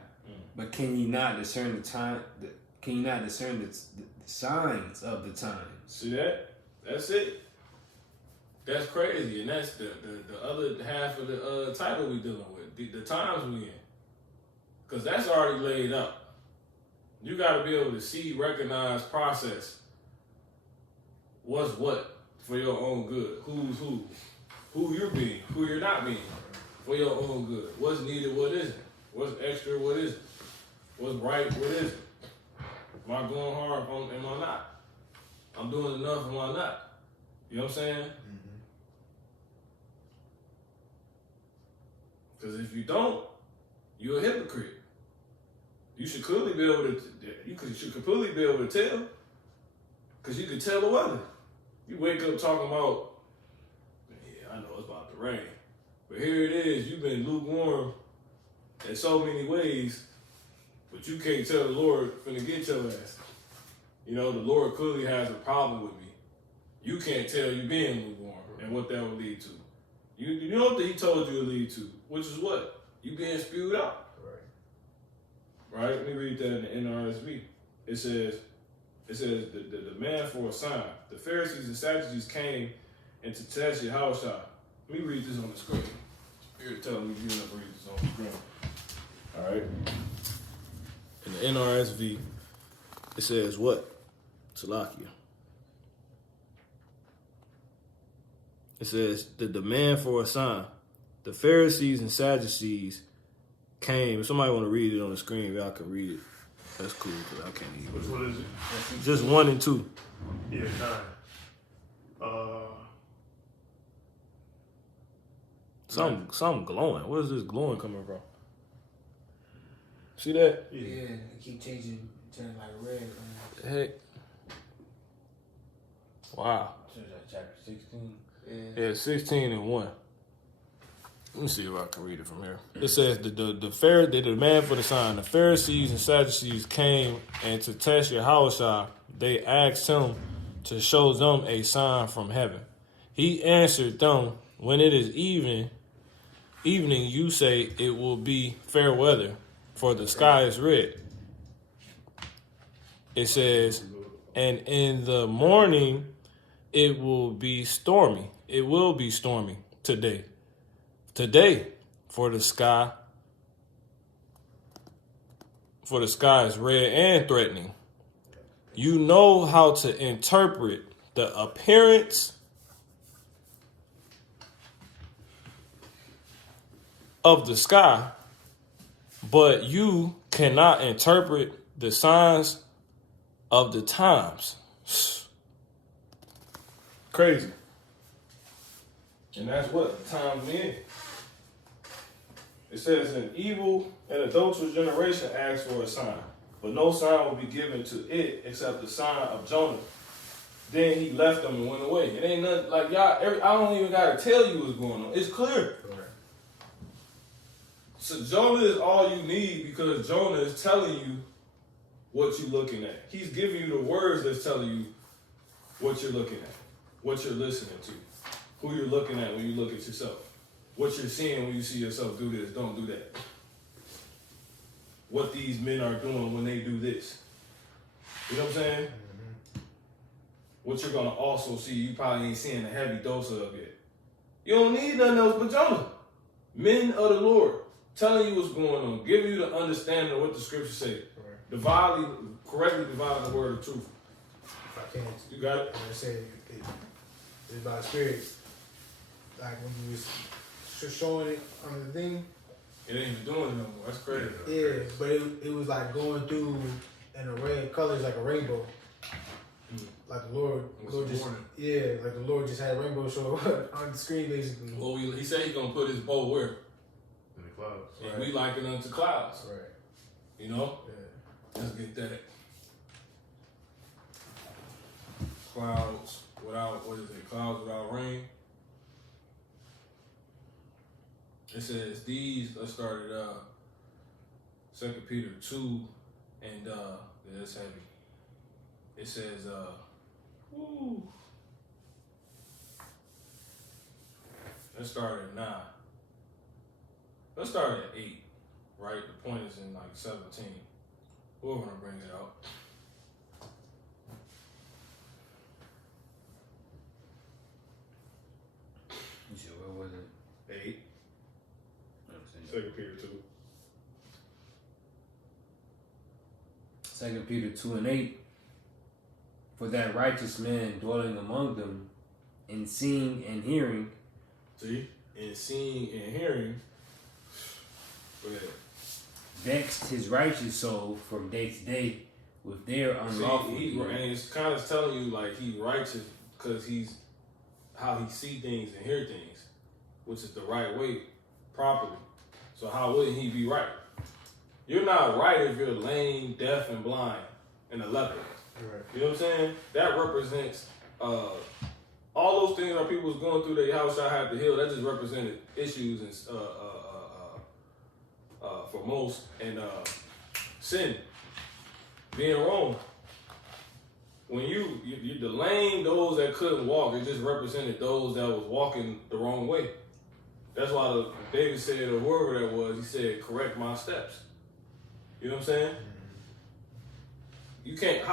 but can ye not discern the time? Can ye not discern the signs of the times? See that? That's it. That's crazy, and that's the other half of the title we dealing with, the times we in, because that's already laid out. You got to be able to see, recognize, process what's what for your own good. Who's who you're being, who you're not being, for your own good. What's needed, what isn't. What's extra, what isn't. What's right, what isn't. Am I going hard? Am I not? I'm doing enough, am I not? You know what I'm saying? Because if you don't, you're a hypocrite. You should clearly be able to. You should completely be able to tell, because you can tell the weather. You wake up talking about, I know it's about to rain, but here it is. You've been lukewarm in so many ways, but you can't tell the Lord finna get your ass. The Lord clearly has a problem with me. You can't tell you being lukewarm and what that would lead to. You know what he told you to lead to, which is what? You being spewed out. Right? Let me read that in the NRSV. It says the demand for a sign. The Pharisees and Sadducees came and to test Yahushua. Let me read this on the screen. Spirit telling me you're gonna read this on the screen. All right. In the NRSV, it says what? Salakia. It says the demand for a sign. The Pharisees and Sadducees came. If somebody want to read it on the screen, y'all can read it. That's cool because I can't even. Which one is it? Just 1 and 2. Yeah, 9. Something glowing. Where is this glowing coming from? See that? Yeah, it keep changing, turning like red. Heck. Wow. Chapter 16. Yeah, 16 and 1. Let me see if I can read it from here. It says they demand for the sign. The Pharisees and Sadducees came and to test Yahushua, they asked him to show them a sign from heaven. He answered them, when it is evening, you say it will be fair weather, for the sky is red. It says, and in the morning it will be stormy. It will be stormy today. Today, for the sky is red and threatening. You know how to interpret the appearance of the sky, but you cannot interpret the signs of the times. Crazy. And that's what the times mean. It says, an evil and adulterous generation asks for a sign, but no sign will be given to it except the sign of Jonah. Then he left them and went away. It ain't nothing like y'all. I don't even gotta tell you what's going on. It's clear. So Jonah is all you need because Jonah is telling you what you're looking at. He's giving you the words that's telling you what you're looking at, what you're listening to, who you're looking at when you look at yourself. What you're seeing when you see yourself do this, don't do that. What these men are doing when they do this. You know what I'm saying? Mm-hmm. What you're going to also see, you probably ain't seeing a heavy dose of yet. You don't need nothing else but Jonah. Men of the Lord, telling you what's going on, giving you the understanding of what the scriptures say. Right. Correctly dividing the word of truth. If I can. You got it? I say it's about spirits. Like when you was showing it on the thing. It ain't even doing it no more. That's crazy. Yeah, but it was like going through an array of colors like a rainbow. Like the Lord just like the Lord just had a rainbow show on the screen basically. Well, he said he's gonna put his bow where? In the clouds. And we liken unto clouds. Right. You know? Yeah. Let's get that. Clouds without, what is it? Clouds without rain. It says these, let's start at 2 Peter 2, and that's heavy. It says, let's start at 9. Let's start at 8, right? The point is in like 17. Whoever gonna bring it out. You said, what was it? 8. 2 Peter 2. 2 Peter 2 and 8. For that righteous man dwelling among them, in seeing and hearing. See? In seeing and hearing. Go ahead. Vexed his righteous soul from day to day with their unlawful. And it's kind of telling you like he's righteous because he's how he see things and hear things, which is the right way, properly. So how wouldn't he be right? You're not right if you're lame, deaf, and blind, and a leper. Right. You know what I'm saying? That represents all those things that people was going through their house. I had to heal. That just represented issues and for most and sin, being wrong. When you the lame, those that couldn't walk, it just represented those that was walking the wrong way. That's why David said, or whoever that was, he said, correct my steps. You know what I'm saying? You can't,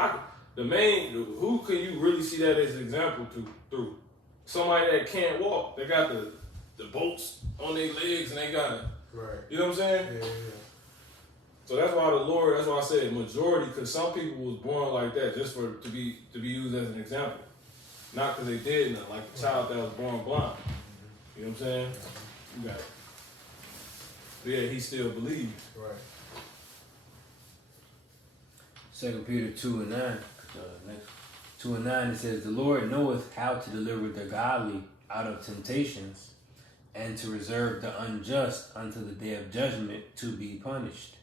who can you really see that as an example through? Somebody that can't walk. They got the bolts on their legs and they got it. Right. You know what I'm saying? Yeah. So that's why I said majority, because some people was born like that just to be used as an example. Not because they did nothing, like the child that was born blind. You know what I'm saying? You got it. But yeah, he still believed. Right. 2 Peter 2 and 9. 2 and 9, it says, the Lord knoweth how to deliver the godly out of temptations, and to reserve the unjust unto the day of judgment to be punished.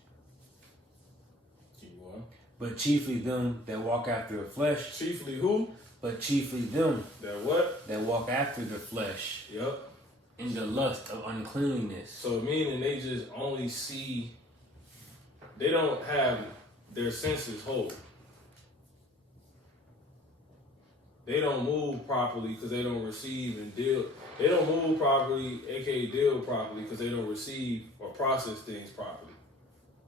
But chiefly them that walk after the flesh. Chiefly who? But chiefly them That what? that walk after the flesh. Yep. In the lust of uncleanness. So meaning they just only see, they don't have their senses whole. They don't move properly because they don't receive and deal. They don't move properly, aka deal properly, because they don't receive or process things properly.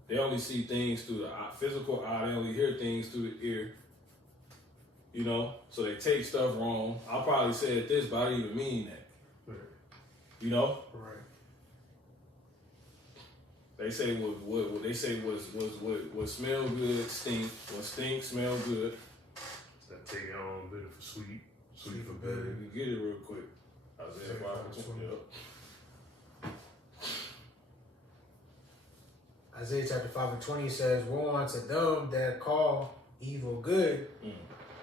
They only see things through the physical eye. They only hear things through the ear. You know, so they take stuff wrong. I'll probably say this, but I don't even mean that. You know, Right. they say what they say was smell good stink. What stink smell good. That take it on bitter for sweet, sweet for bitter. bitter. You get it real quick. Isaiah 5:20. Yep. Isaiah chapter 5:20 says, "Woe unto them that call evil good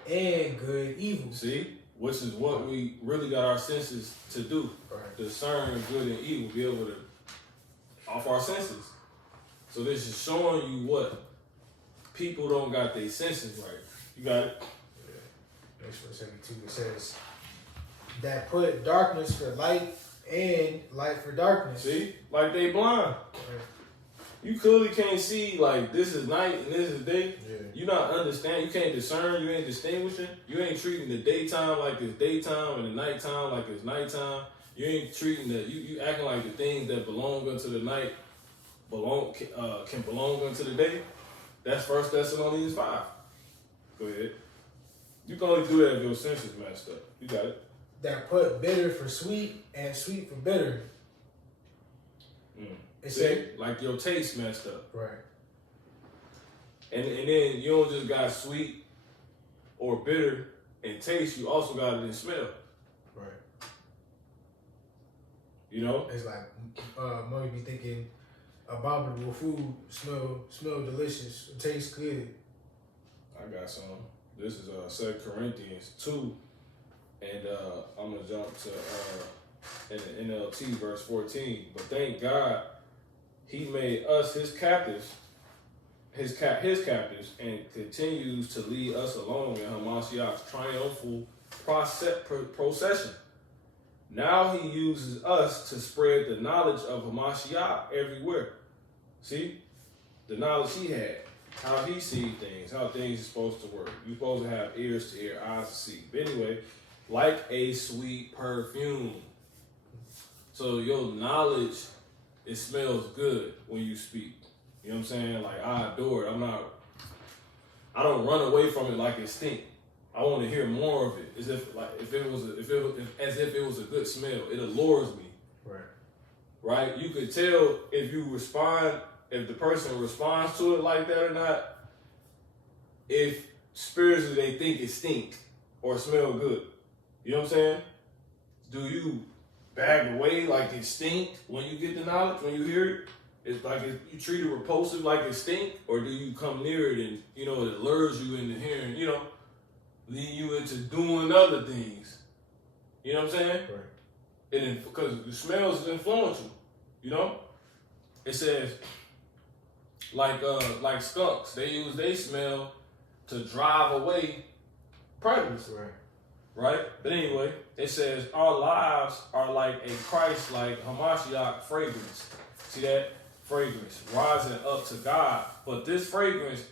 and good evil." See, which is what we really got our senses to do. Right. Discern good and evil, be able to off our senses. So this is showing you what people don't got their senses right. You got it? Next verse 72, it says, "That put darkness for light and light for darkness." See? Like they blind. Right. You clearly can't see like this is night and this is day. Yeah. You not understand. You can't discern. You ain't distinguishing. You ain't treating the daytime like it's daytime and the nighttime like it's nighttime. You ain't treating the you acting like the things that belong unto the night can belong unto the day. That's 1 Thessalonians 5. Go ahead. You can only do that if your senses messed up. You got it. That put bitter for sweet and sweet for bitter. It See? said, Like your taste messed up. right. And then you don't just got sweet or bitter in taste, you also got it in smell. Right. You know? It's like, mommy be thinking abominable food smell delicious, tastes good. I got some. This is 2 Corinthians 2. And I'm going to jump to in the NLT verse 14. But thank God he made us his captives, his captives, and continues to lead us along in Hamashiach's triumphal procession. Now he uses us to spread the knowledge of Hamashiach everywhere. See? The knowledge he had. How he sees things. How things are supposed to work. You're supposed to have ears to hear, eyes to see. But anyway, like a sweet perfume. So your knowledge, it smells good when you speak. You know what I'm saying? Like I adore it. I don't run away from it like it stink. I want to hear more of it. As if it was a good smell. It allures me. Right. Right? You could tell if the person responds to it like that or not, if spiritually they think it stink or smell good. You know what I'm saying? Do you back away like it stink when you get the knowledge, when you hear it? It's like you treat it repulsive like it stink, or do you come near it and, it allures you into hearing, lead you into doing other things. You know what I'm saying? Right. And because the smells is influential, It says, like skunks, they use their smell to drive away predators. Right. Right? But anyway, it says our lives are like a Christ-like Hamashiach fragrance. See that? Fragrance rising up to God. But this fragrance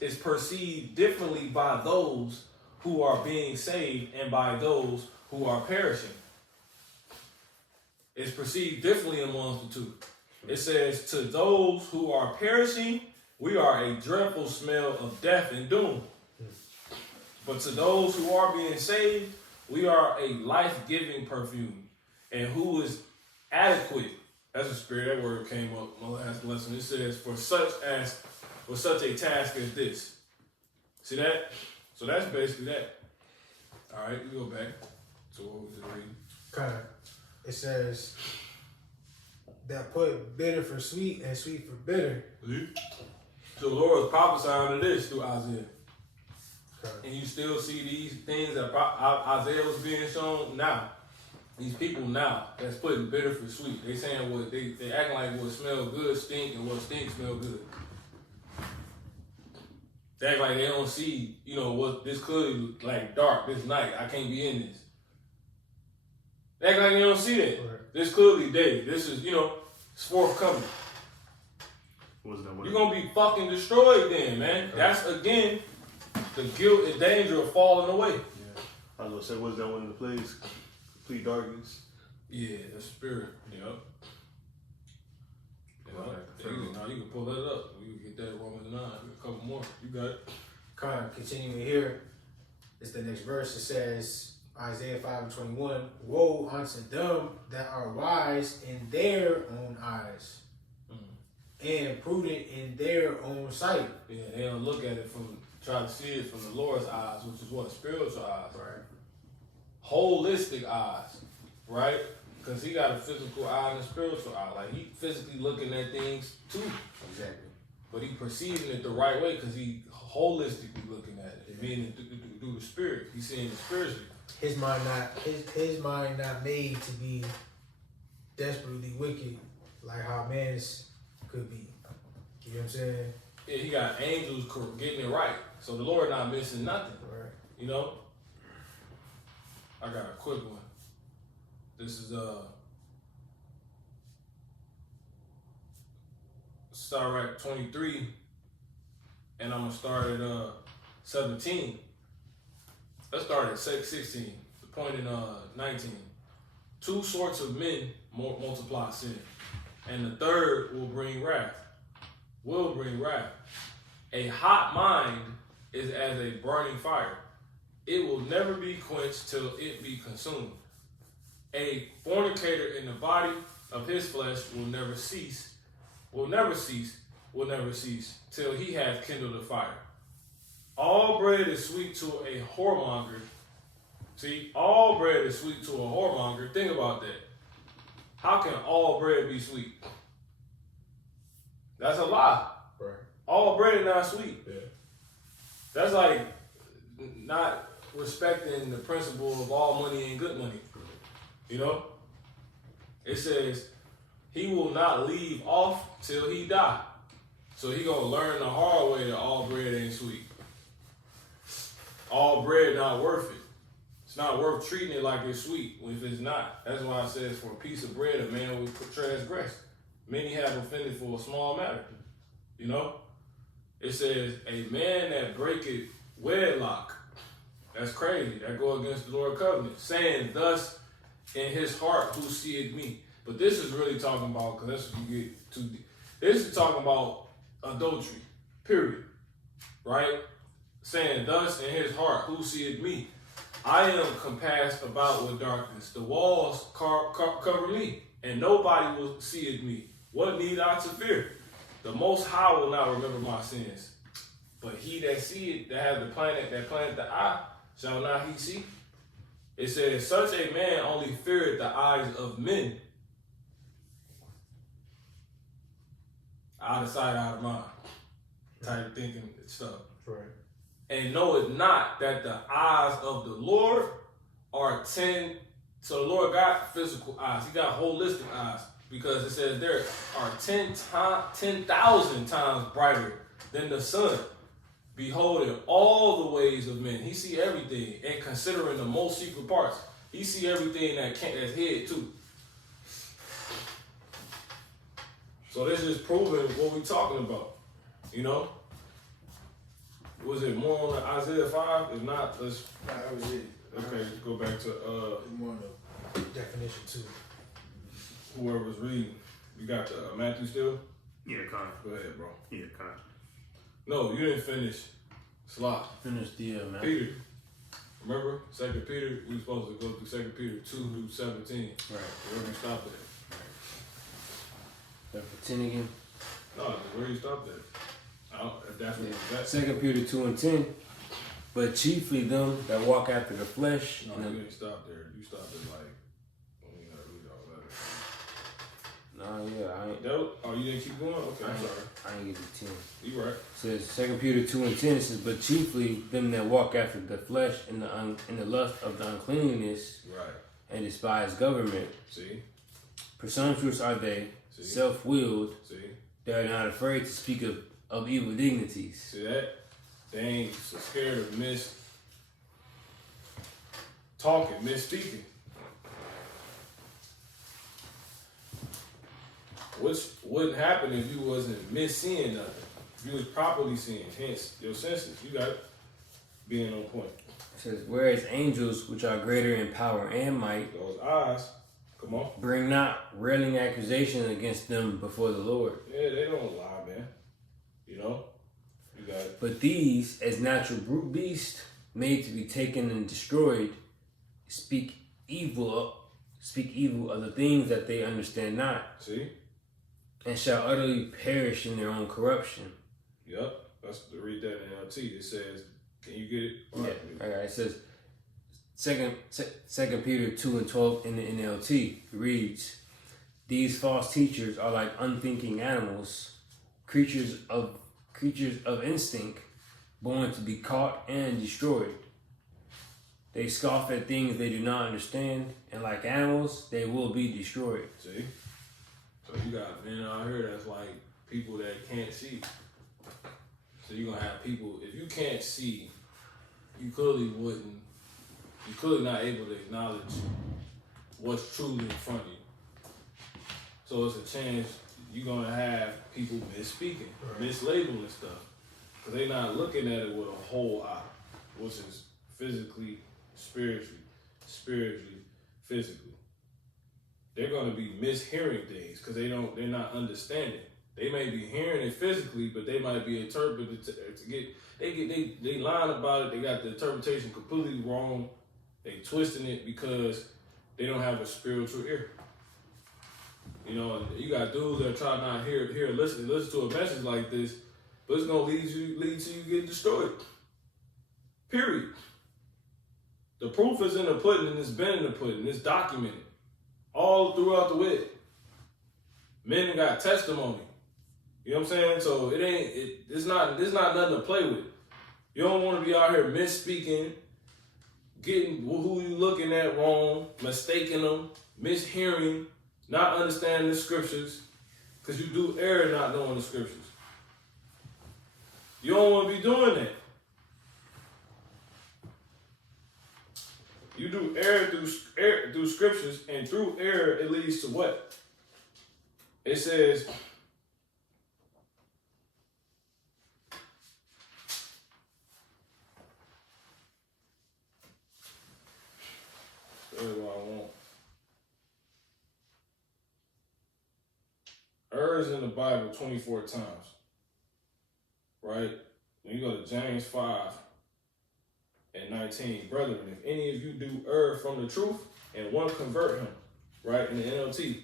is perceived differently by those who are being saved and by those who are perishing. It's perceived differently amongst the two. It says, to those who are perishing, we are a dreadful smell of death and doom. But to those who are being saved, we are a life-giving perfume. And who is adequate? That's a spirit. That word came up my last lesson. It says, for such a task as this. See that? So that's basically that. All right, we go back to what we just reading. Kind of. It says that put bitter for sweet and sweet for bitter. So the Lord is prophesying to this through Isaiah. Okay. And you still see these things that Isaiah was being shown now. These people now that's putting bitter for sweet. They saying what they acting like what smells good stink and what stink smell good. They act like they don't see, you know, what this clearly like dark, this night. I can't be in this. They act like they don't see that. Right. This clearly day. This is, you know, it's forthcoming. Was that You're gonna be fucking destroyed then, man. That's again the guilt and danger of falling away. Yeah. I was gonna say, was that one of the plays? Complete darkness. Yeah, the spirit. Yep. Now you can pull that up. We can get that Romans 9. A couple more. You got it. Continuing here, it's the next verse. It says, Isaiah 5:21, woe unto them that are wise in their own eyes and prudent in their own sight. Yeah, they don't look at it try to see it from the Lord's eyes, which is what? Spiritual eyes. Right. Holistic eyes, right? Because he got a physical eye and a spiritual eye. Like, he physically looking at things too. Exactly. But he perceiving it the right way because he holistically looking at it. Meaning through the spirit. He's seeing it spiritually. His mind not made to be desperately wicked like how man's could be. You know what I'm saying? Yeah, he got angels getting it right. So the Lord not missing nothing. Right. You know? I got a quick one. This is start at 23 and I'm gonna start at 17. Let's start at 16. The point in 19. Two sorts of men multiply sin, and the third will bring wrath. Will bring wrath. A hot mind is as a burning fire. It will never be quenched till it be consumed. A fornicator in the body of his flesh will never cease, till he hath kindled a fire. All bread is sweet to a whoremonger. See, all bread is sweet to a whoremonger. Think about that. How can all bread be sweet? That's a lie. Right. All bread is not sweet. Yeah. That's like not respecting the principle of all money ain't good money. You know? It says, he will not leave off till he die. So he gonna learn the hard way that all bread ain't sweet. All bread not worth it. It's not worth treating it like it's sweet if it's not. That's why it says, for a piece of bread a man will transgress. Many have offended for a small matter. You know? It says, a man that breaketh wedlock. That's crazy. That go against the Lord's covenant. Saying, thus in his heart who seeth me. But this is really talking about, because that's what you get too deep. This is talking about adultery. Period. Right? Saying, thus in his heart who seeth me. I am compassed about with darkness. The walls cover me, and nobody will see me. What need I to fear? The Most High will not remember my sins. But he that seeth, that has the planet, that planted the eye, shall not he see? It says, such a man only feareth the eyes of men. Out of sight, out of mind. Type of thinking stuff. Right. And know it not that the eyes of the Lord are 10. So the Lord got physical eyes. He got holistic eyes. Because it says there are 10,000 times brighter than the sun. Beholding all the ways of men. He see everything. And considering the most secret parts. He see everything that's hid too. So this is proving what we're talking about. You know? Was it more on the Isaiah 5? If not, let's... That was it. Okay, let's go back to More on the definition too. whoever's reading. You got the Matthew still? Yeah, kind Go ahead, bro. Yeah, kind No, you didn't finish. Slot. Finish the man. Peter. Remember? 2 Peter, we were supposed to go through 2 Peter 2 through 17. Right. Where we stopped at. For 10 again. No, where you stopped at. If that's what that's. 2 Peter 2 and 10. But chiefly them that walk after the flesh. No, and you didn't stop there. You stopped at like, when you gotta read all that. No, yeah, I ain't. Oh, you didn't keep going? Okay, I'm sorry. I ain't get to 10. You right. It says 2 Peter 2 and 10. It says, but chiefly them that walk after the flesh and the lust of the uncleanness Right. and despise government. See? Presumptuous are they, See? self-willed. See? They are not afraid to speak of evil dignities. See that? They ain't so scared of talking, misspeaking. Which wouldn't happen if you wasn't misseeing nothing. If you was properly seeing, hence your senses. You got it. Being on point. It says, whereas angels, which are greater in power and might, Those eyes, come on. bring not railing accusation against them before the Lord. Yeah, they don't lie, man. You know? You got it. But these, as natural brute beasts, made to be taken and destroyed, speak evil of the things that they understand not, See? and shall utterly perish in their own corruption. Yep. Let's read that in LT. It says, can you get it? Yeah. All right. It says, Second Peter 2:12 in the NLT reads, these false teachers are like unthinking animals, creatures of instinct, born to be caught and destroyed. They scoff at things they do not understand, and like animals, they will be destroyed. See? So you got men out here that's like people that can't see. So you're gonna have people, if you can't see, you're clearly not able to acknowledge what's truly in front of you. So it's a chance you're gonna have people misspeaking, mislabeling stuff. Because they're not looking at it with a whole eye, which is physically, spiritually, physically. They're gonna be mishearing things because they're not understanding. They may be hearing it physically, but they might be interpreted they lying about it. They got the interpretation completely wrong. They twisting it because they don't have a spiritual ear. You know, you got dudes that try not listen to a message like this, but it's gonna lead to you get destroyed. Period. The proof is in the pudding, and it's been in the pudding. It's documented all throughout the web. Men got testimony. You know what I'm saying? So it's not nothing to play with. You don't want to be out here misspeaking, getting who you looking at wrong, mistaking them, mishearing, not understanding the scriptures, because you do err not knowing the scriptures. You don't want to be doing that. You do error through scriptures, and through error it leads to what? It says, what I want. Error is in the Bible 24 times. Right? When you go to James 5:19, brethren, if any of you do err from the truth and one convert him, right? In the NLT,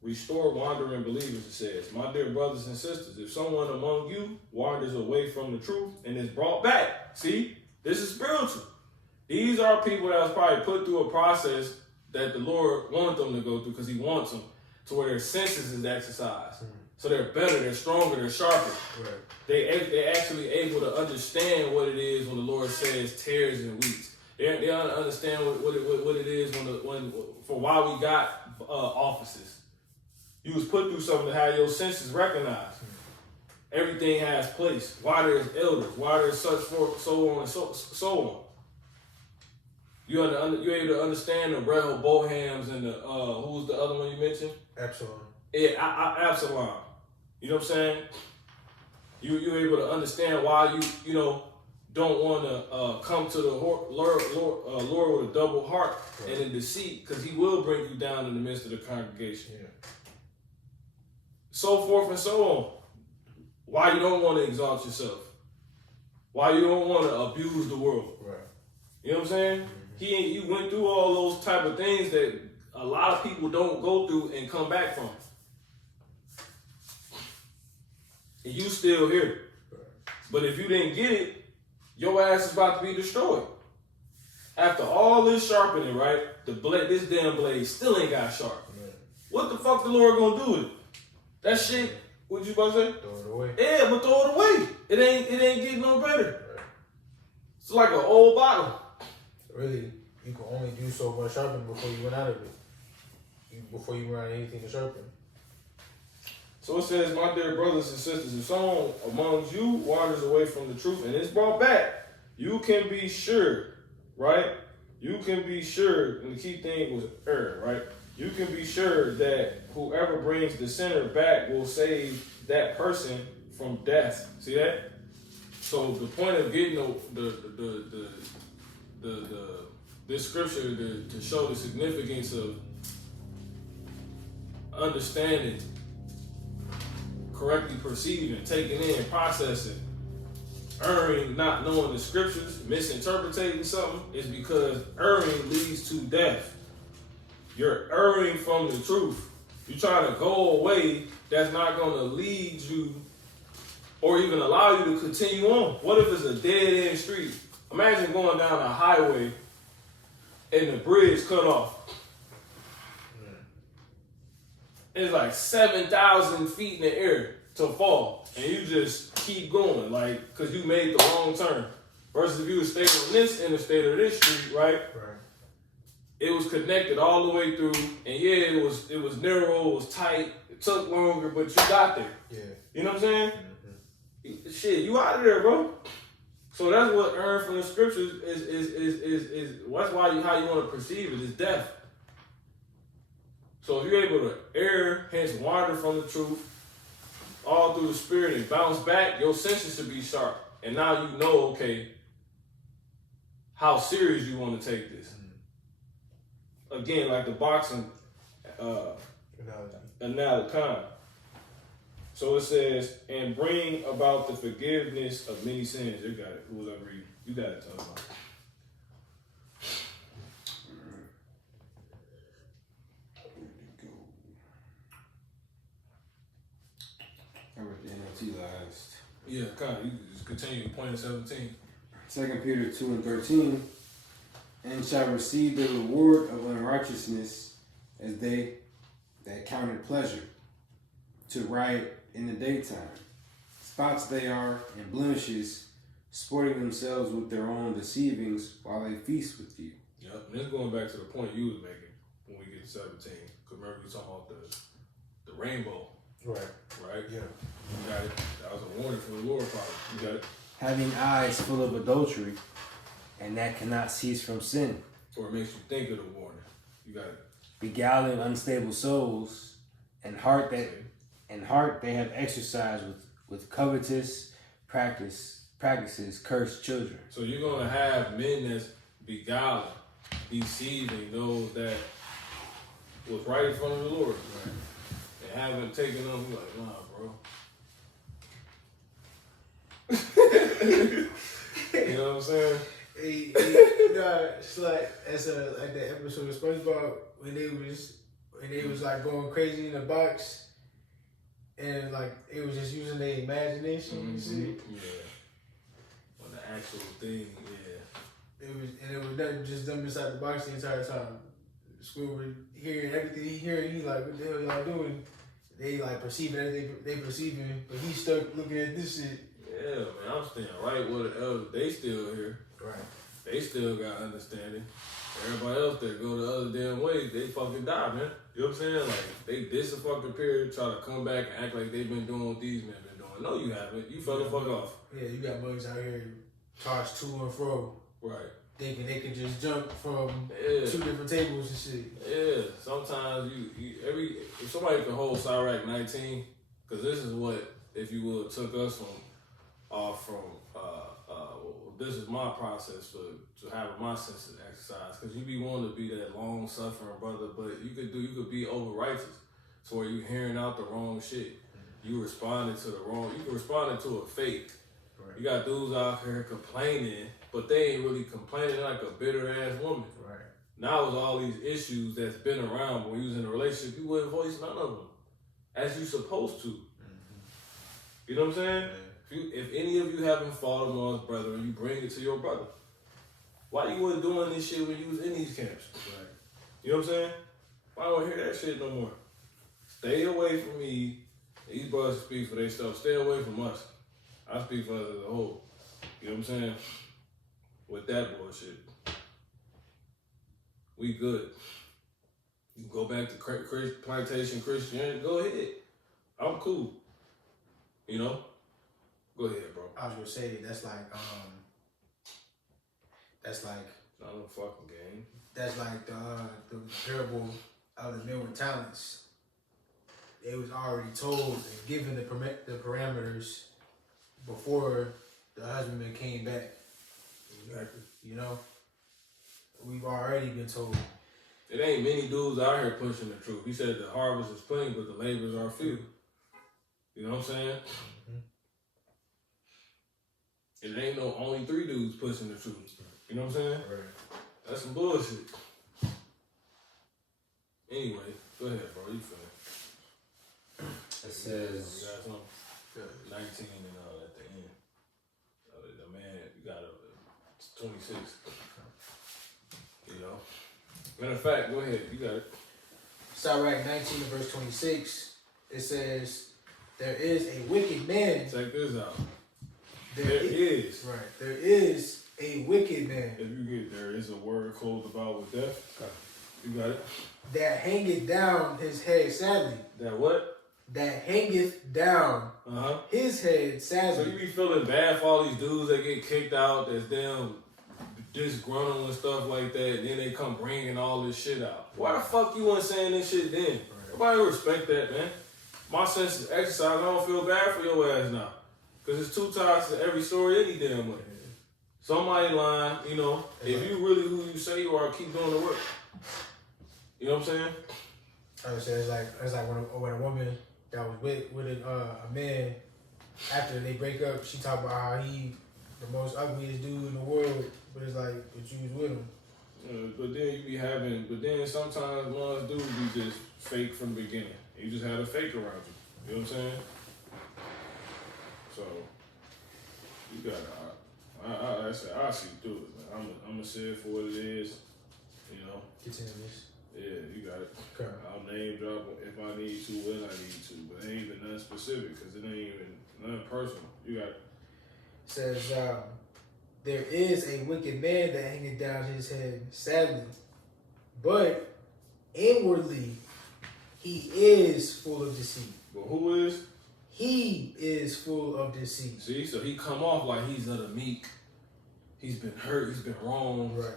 restore wandering believers, it says, my dear brothers and sisters, if someone among you wanders away from the truth and is brought back, see, this is spiritual. These are people that was probably put through a process that the Lord wanted them to go through because he wants them to where their senses is exercised. So they're better, they're stronger, they're sharper. Right. They're actually able to understand what it is when the Lord says tares and wheats. They understand what it is for why we got offices. You was put through something to have your senses recognized. Everything has place. Why there's elders, why there's such forth, so on and so on. You're able to understand the Rehoboams and the who's the other one you mentioned? Absalom. Yeah, Absalom. You know what I'm saying? You're able to understand why you don't want to come to the Lord with a double heart and in deceit, because he will bring you down in the midst of the congregation. Yeah. So forth and so on. Why you don't want to exalt yourself? Why you don't want to abuse the world? Right. You know what I'm saying? Mm-hmm. You went through all those type of things that a lot of people don't go through and come back from. And you still here. But if you didn't get it, your ass is about to be destroyed. After all this sharpening, right? This damn blade still ain't got sharp. Yeah. What the fuck the Lord gonna do with it? That shit, what you about to say? Throw it away. Yeah, but throw it away. It ain't getting no better. Right. It's like an old bottle. Really, you can only do so much sharpening before you run out of it. Before you run out of anything to sharpen. So it says, my dear brothers and sisters, if someone among you wanders away from the truth and is brought back, you can be sure, right? You can be sure, and the key thing was error, right? You can be sure that whoever brings the sinner back will save that person from death. See that? So the point of getting this scripture to show the significance of understanding, correctly perceiving, taking in, processing, erring, not knowing the scriptures, misinterpreting something, is because erring leads to death. You're erring from the truth. You're trying to go away, that's not going to lead you or even allow you to continue on. What if it's a dead end street? Imagine going down a highway and the bridge cut off. It's like 7,000 feet in the air to fall, and you just keep going, like, because you made the wrong turn. Versus if you would stay on this interstate or this street, right? Right. It was connected all the way through, and yeah, it was narrow, it was tight, it took longer, but you got there. Yeah. You know what I'm saying? Mm-hmm. Shit, you out of there, bro. So that's what earn from the scriptures is that's why how you want to perceive it is death. So if you're able to err, hence wander from the truth, all through the spirit and bounce back, your senses should be sharp. And now you know, okay, how serious you want to take this. Again, like the boxing analogy. So it says, and bring about the forgiveness of many sins. You got it. Who was I reading? You got it, talk about. I read the NLT last. Yeah, kind of. You can just continue point of 17. 2 Peter 2:13, and shall receive the reward of unrighteousness as they that counted pleasure to riot in the daytime. Spots they are and blemishes, sporting themselves with their own deceivings while they feast with you. Yep, and this going back to the point you was making when we get to 17. Because remember you talking about the rainbow. Right. Right? Yeah. You got it. That was a warning from the Lord, probably. You got it. Having eyes full of adultery, and that cannot cease from sin. Or it makes you think of the warning. You got it. Beguiling unstable souls, and heart they have exercised with covetous practices cursed children. So you're gonna have men that's beguiling, deceiving those that was right in front of the Lord. Right. And haven't taken them, like, nah, bro. You know what I'm saying? It's like like that episode of SpongeBob when they was like going crazy in the box, and like it was just using their imagination. Mm-hmm. You see? Yeah. On the actual thing, yeah. It was nothing, just them inside the box the entire time. Squidward hearing everything he hearing, he like, what the hell y'all doing? They like perceiving everything they perceiving, but he stuck looking at this shit. Yeah, man, I'm staying right with the elders. They still here. Right. They still got understanding. Everybody else that go the other damn way, they fucking die, man. You know what I'm saying? Like, they this a fucking period, try to come back and act like they've been doing what these men been doing. No, you haven't. You fell the fuck off. Yeah, you got mugs out here tossed to and fro. Right. Thinking they can just jump from Yeah. 2 different tables and shit. Yeah. Sometimes if somebody can hold Cyrac 19, because this is what, if you will, took us this is my process to having my senses exercised, because you be wanting to be that long suffering brother, but you could be over righteous, to where you hearing out the wrong shit. You responding to the wrong. You can respond to a fake. Right. You got dudes out here complaining, but they ain't really complaining like a bitter ass woman. Right. Now with all these issues that's been around, but when you was in a relationship, you wouldn't voice none of them as you supposed to. Mm-hmm. You know what I'm saying? Yeah. If any of you haven't fought amongst brethren, you bring it to your brother. Why you wasn't doing this shit when you was in these camps? Right. You know what I'm saying? Why don't hear that shit no more? Stay away from me. These brothers speak for themselves. Stay away from us. I speak for us as a whole. You know what I'm saying? With that bullshit. We good. You can go back to plantation Christianity, go ahead. I'm cool. You know? Go ahead, bro. I was gonna say that's like Not no fucking game. that's like the parable of the men with talents. It was already told and given the parameters before the husbandman came back. Exactly. You know, we've already been told. It ain't many dudes out here pushing the truth. He said the harvest is plenty, but the labors are few. You know what I'm saying? It ain't no only 3 dudes pushing the truth. You know what I'm saying? Right. That's some bullshit. Anyway, go ahead, bro. You finish. It says, You got something? 19 and at the end. The man, you got 26. You know? Matter of fact, go ahead. You got it. Sirach 19 verse 26. It says, "There is a wicked man." Check this out. There is. Right. There is a wicked man If you get there is a word clothed about with death. You got it. that hangeth down his head sadly. That what? That hangeth down his head So sadly. you be feeling bad for all these dudes that get kicked out, that's damn disgruntled and stuff like that, and then they come bringing all this shit out. Why the fuck you wasn't saying this shit then? Right. Nobody respect that, man. My sense is exercise. I don't feel bad for your ass now. Because it's 2 sides to every story any damn way. Somebody lying, you know, if you really who you say you are, keep doing the work. You know what I'm saying? I would say it's like when a woman that was with a man, after they break up, she talk about how he the most ugliest dude in the world, but it's like, but you was with him. But then sometimes ones do be just fake from the beginning. You just had a fake around you. You know what I'm saying? So, you gotta, I see through it, man. I'm gonna say it for what it is, you know? Continue this. Yeah, you got it. Okay. I'll name drop if I need to, when I need to, but it ain't even nothing specific, because it ain't even nothing personal. You got it. Says, there is a wicked man that hangeth down his head sadly, but inwardly he is full of deceit. But who is? He is full of deceit. See, so he come off like he's of the meek. He's been hurt, he's been wrong. Right.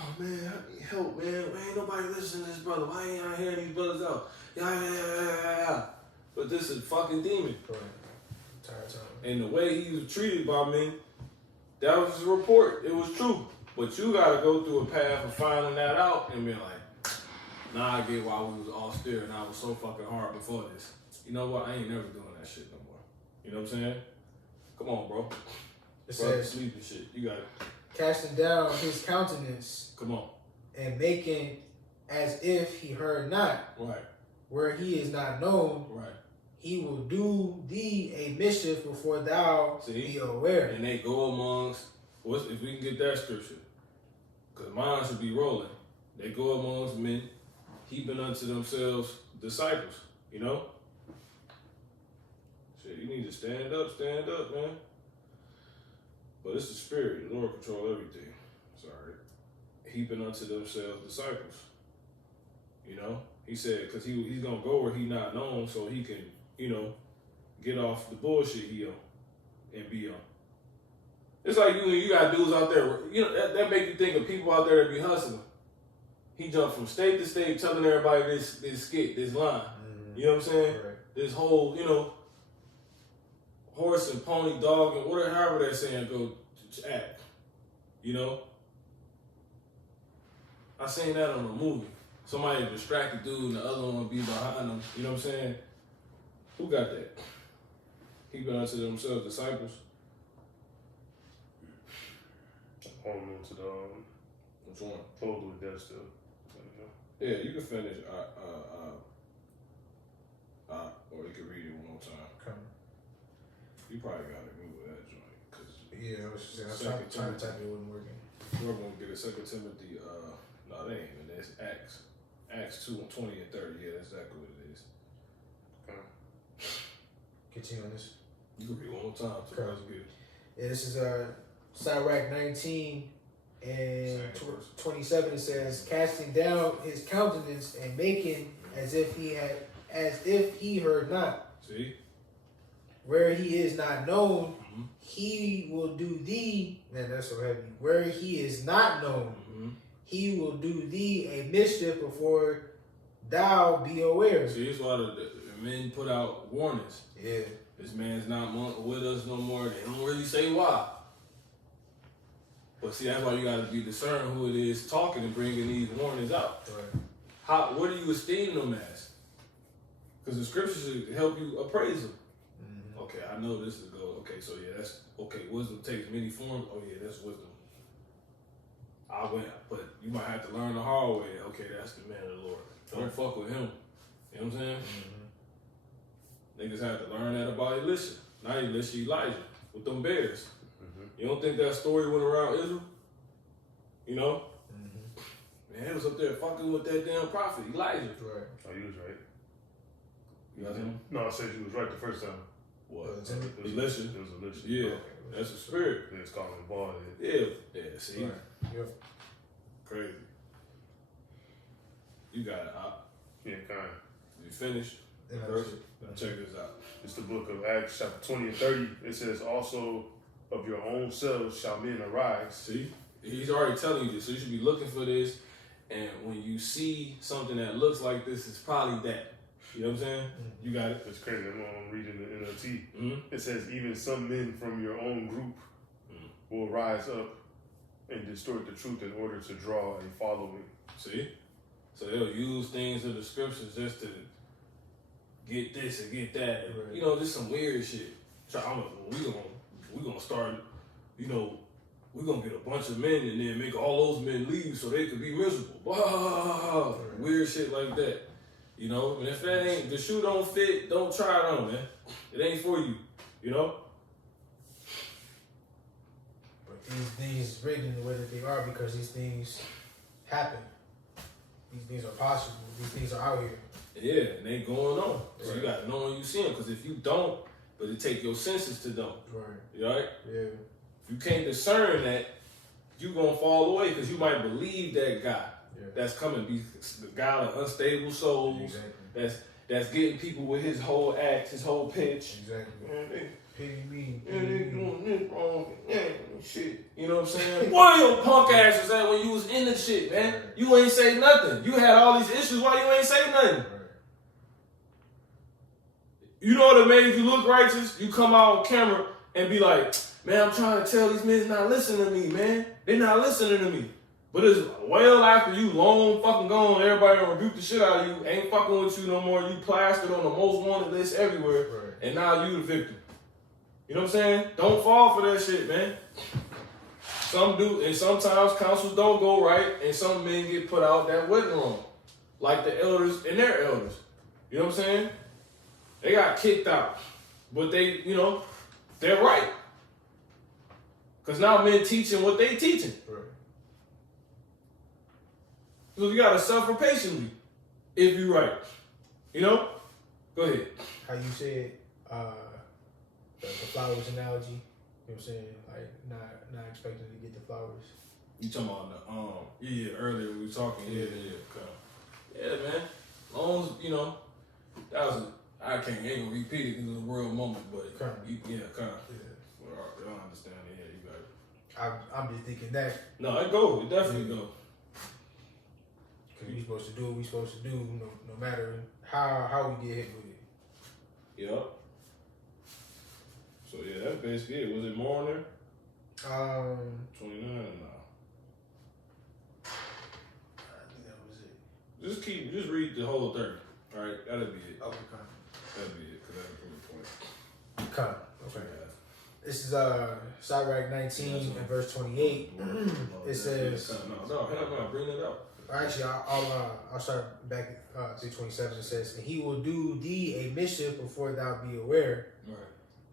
Oh man, I need help, man. Ain't nobody listening to this brother. Why ain't I hearing these brothers out? Yeah. But this is fucking demon. Right. Tired time. And the way he was treated by men, that was his report. It was true. But you gotta go through a path of finding that out and be like, nah, I get why we was austere and I was so fucking hard before this. You know what? I ain't never doing that shit no more. You know what I'm saying? Come on, bro. It Brother, says, sleep and shit. You got it. casting down his countenance Come on. and making as if he heard not, Right. where he is not known, Right. he will do thee a mischief before thou See? be aware. And they go amongst, if we can get that scripture, because mine should be rolling. They go amongst men, heaping unto themselves disciples, you know? Shit, you need to stand up, man. But it's the spirit, the Lord control everything. Sorry. Heaping unto themselves disciples. You know? He said, because he's going to go where he not known so he can, you know, get off the bullshit he on and be on. It's like you got dudes out there, you know, that make you think of people out there that be hustling. He jumped from state to state telling everybody this skit, this line. Mm-hmm. You know what I'm saying? Right. This whole, you know, horse and pony, dog, and whatever, however that saying go to act. You know? I seen that on a movie. Somebody distracted dude and the other one would be behind them. You know what I'm saying? Who got that? He been unto themselves disciples. Hold on to the Which one? close with that still. Yeah, you can finish. Or you can read it one more time. Okay. You probably got to Google that joint. Cause Yeah, I was trying to type it, wasn't working. we're going to get a 2 Timothy, no, that ain't even, that's Acts. Acts 2, 20 and 30. Yeah, that's exactly what it is. Continue on this. You can read one more time. So Okay. that's good. Yeah, this is Sirach 19 and Same verse. 27. It says, casting down his countenance and making as if he had as if he heard not. See? Where he is not known, he will do thee. Man, that's so heavy. Where he is not known, he will do thee a mischief before thou be aware. See, that's why the men put out warnings. Yeah. This man's not with us no more. They don't really say why. But see, that's why you got to be discerning who it is talking and bringing these warnings out. Right. What do you esteem them as? Because the scriptures should help you appraise them. Okay, I know this is good. Okay, so yeah, that's okay. Wisdom takes many forms. Oh yeah, that's wisdom. I went, but you might have to learn the hard way. Okay, that's the man of the Lord. Don't fuck with him. You know what I'm saying? Niggas had to learn that about Elisha. Not Elisha, Elijah with them bears. You don't think that story went around Israel? You know? Man, it was up there fucking with that damn prophet, Elijah. Right. Oh, you was right. You know what I'm saying? No, I said you was right the first time. What? Was Elisha? It was Elisha. Yeah, Okay. that's a spirit. Yeah, it's called a ball. Yeah, see? Right. Yep. Crazy. You got it, Hop. Yeah, kind of. You finished? Yeah, First? that's Check this out. It's the book of Acts, chapter 20 and 30. It says, also of your own selves shall men arise. See? He's already telling you this, so you should be looking for this. And when you see something that looks like this, it's probably that. You know what I'm saying? You got it. It's crazy. I'm reading the NLT. Mm-hmm. It says, even some men from your own group will rise up and distort the truth in order to draw a following. See? So they'll use things of the scriptures just to get this and get that. Right. You know, just some weird shit. So we gonna start, you know, we're gonna get a bunch of men and then make all those men leave so they could be miserable. Wow. Right. Weird shit like that. You know, and if that ain't, the shoe don't fit, don't try it on, man. It ain't for you, you know? But these things rigged in the way that they are because these things happen. These things are possible. These things are out here. Yeah, and they going on. So you Right. gotta know when you see them, because if you don't, but it take your senses to know. Right. You all right? Yeah. If you can't discern that, you gonna fall away because you might believe that guy that's coming, be the guy with unstable souls, Exactly. that's getting people with his whole act, his whole pitch. Exactly. Man, Pity me. they doing this wrong, shit. You know what I'm saying? Where your punk ass was at when you was in the shit, man? Right. You ain't say nothing. You had all these issues. Why you ain't say nothing? Right. You know what made you look righteous? You come out on camera and be like, man, I'm trying to tell these men not listening to me, man. They're not listening to me. But it's well after you long fucking gone, everybody done rebuke the shit out of you, ain't fucking with you no more, you plastered on the most wanted list everywhere, Right. and now you the victim. You know what I'm saying? Don't fall for that shit, man. Some do, and sometimes councils don't go right, and some men get put out that wasn't wrong. Like the elders and their elders. You know what I'm saying? They got kicked out. But they, you know, they're right. Because now men teaching what they teaching. Right. So you gotta suffer patiently if you right. You know? Go ahead. How you said the flowers analogy. You know what I'm saying? Like not expecting to get the flowers. You talking about the earlier we were talking, okay. Yeah, man. Long as, you know, that was I ain't gonna repeat it because it was a world moment, but Kinda. yeah, kind of. Yeah. Well, I don't understand it. Yeah, you got it. I'm just thinking that No, it go. It definitely go. because we supposed to do what we supposed to do, no matter how we get hit with it. Yep. So yeah, that's basically it. Was it more on there? 29 now. I think that was it. Just read the whole 30. All right, that'll be it. Okay. That'll be it, because that'll prove the point. Come. Okay. This is Sirach 19 and verse 28. It says. No, bring it up. Actually, I'll start back at 327. It says, "And he will do thee a mischief before thou be aware. Right.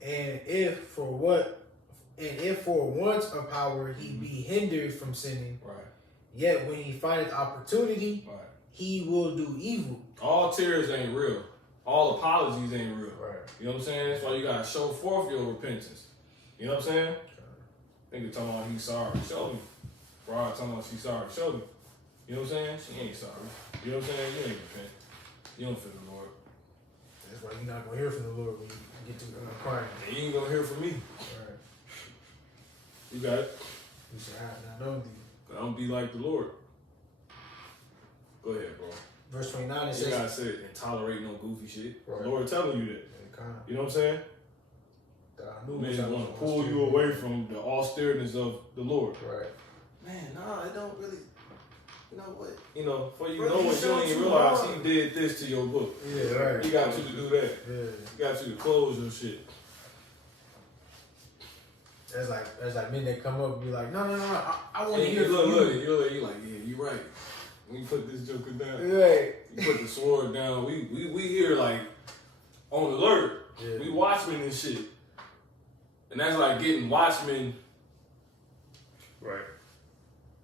And if for want of power he be hindered from sinning, Right. yet when he findeth opportunity, Right. he will do evil." All tears ain't real. All apologies ain't real. Right. You know what I'm saying? That's why you gotta show forth your repentance. You know what I'm saying? Nigga talking about he's sorry. Show me. Bride talking about she's sorry. Show me. You know what I'm saying? She ain't sorry. You know what I'm saying? You ain't repent. You don't feel the Lord. That's why you're not gonna hear from the Lord when you get to crying. And you ain't gonna hear from me. Right. You got it. You say, I have not known thee. I don't be like the Lord. Go ahead, bro. Verse 29, it You says, gotta say it and tolerate no goofy shit. Right. The Lord telling you that. You know what I'm saying? Man, want to pull you away from the austerities of the Lord. Right. Man, nah, it don't really. You know what? You know, for you Bro, know you what, you don't sound even too realize hard. he did this to your book. Yeah, right. He got you to do that. Yeah. He got you to close your shit. That's like men that come up and be like, no, I want to And hear you from look, you. you're like, yeah, you're right. We put this joker down. Right. You put the sword down. We here like on alert. Yeah. We watchmen and shit. And that's like getting watchmen Right.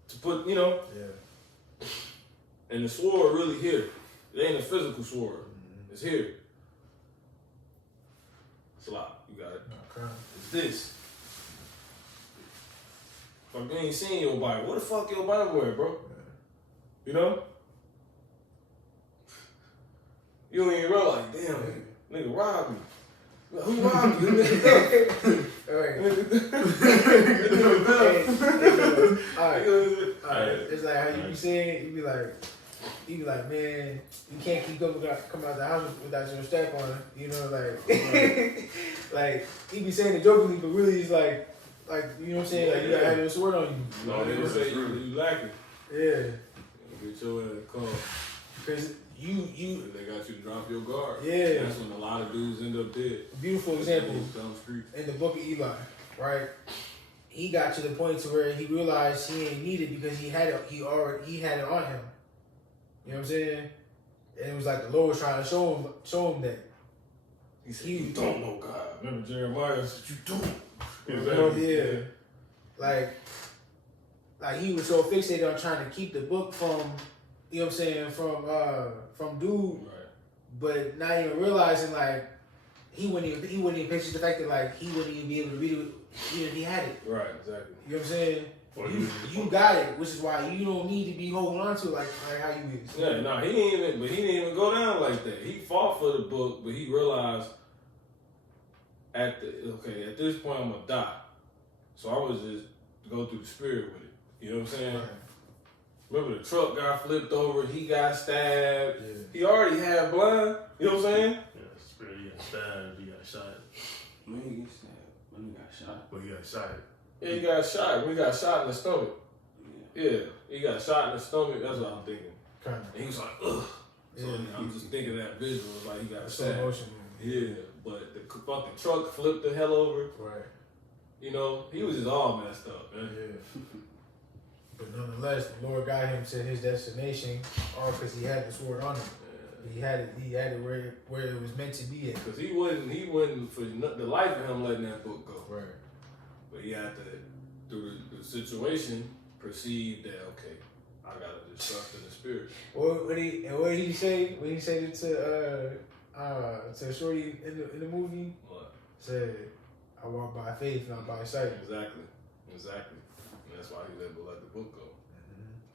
to put, you know, Yeah. and the sword really here. It ain't a physical sword. It's here. It's a lot. You got it. No, crime. It's this. Fuck, you ain't seen your Bible. What the fuck your Bible at, bro? You know? You don't even realize, damn, nigga robbed me. Who robbed you? Alright. Alright. It's like how you be saying, you be like, man, you can't keep coming out the house without your strap on. You know, like, like he be saying it jokingly, but really it's like you know what I'm saying? Like you gotta have your sword on you. No, they gonna say you lacking. Yeah. Get your ass called. Because you They got you to drop your guard. Yeah. That's when a lot of dudes end up dead. beautiful example Down the street. in the book of Eli, right? He got to the point to where he realized he ain't needed because he had it on him. You know what I'm saying? And it was like the Lord was trying to show him that. He said, you don't know God. Remember Jeremiah said, you don't. Yeah. Like he was so fixated on trying to keep the book from, you know what I'm saying, from dude, Right. but not even realizing like he wouldn't even picture the fact that like he wouldn't even be able to read it even if he had it. Right, exactly. You know what I'm saying? Or You got it, which is why you don't need to be holding on to it like how you is. Yeah, no, he didn't even go down like that. He fought for the book, but he realized at this point I'm gonna die. So I was just go through the spirit with it. You know what I'm saying? Right. Remember the truck got flipped over, he got stabbed. Yeah. He already had blood. You know what I'm saying? Yeah, spirit, he got stabbed, he got shot. When he get stabbed, when he got shot. But he got shot. Yeah, he got shot. When he got shot in the stomach. Yeah, he got shot in the stomach. That's what I'm thinking. Kind And he was like, ugh. So Yeah. I'm just thinking that visual, like he got of so stabbed. emotional. Yeah, but the fucking truck flipped the hell over. Right. You know, he was just all messed up, man. Yeah. But nonetheless, the Lord got him to his destination, all because he had the sword on him. He had it where it was meant to be at. Because he wouldn't for the life of him letting that book go. Right. But he had to, through the situation, perceive that, okay, I gotta just trust in the spirit. What did he say? When he said it to Shorty in the movie, What? said, "I walk by faith, not by sight." Exactly. And that's why he was able to let the book go.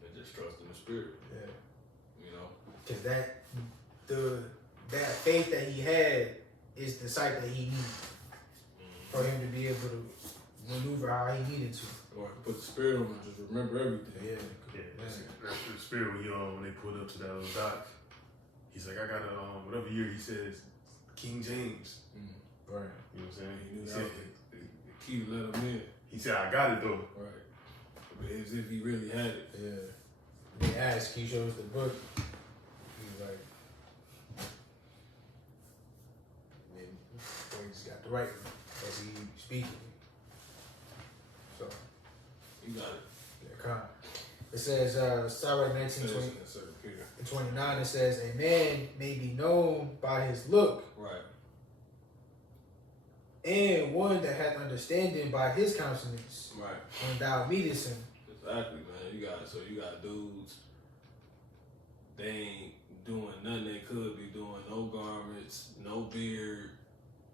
And just trust in the spirit. Yeah. You know? Because that faith that he had is the sight that he needed for him to be able to maneuver how he needed to. Or put the spirit on and just remember everything. Yeah. Yeah, that's the spirit when they pulled up to that little dock. He's like, I got a whatever year he says, King James. Right. You know what I'm saying? He knew He that said, was the key to let him in. he said, I got it though. Right. But as if he really had it. Yeah. They asked, he shows the book. He was like, and then he just got the right as he speaking. So, You got it. yeah, come. It says, Sirach 19:29, Peter. it says, a man may be known by his look, Right. and one that hath understanding by his countenance, Right. when thou meetest him. Exactly, man. You got dudes, they ain't doing nothing they could be doing. No garments, no beard.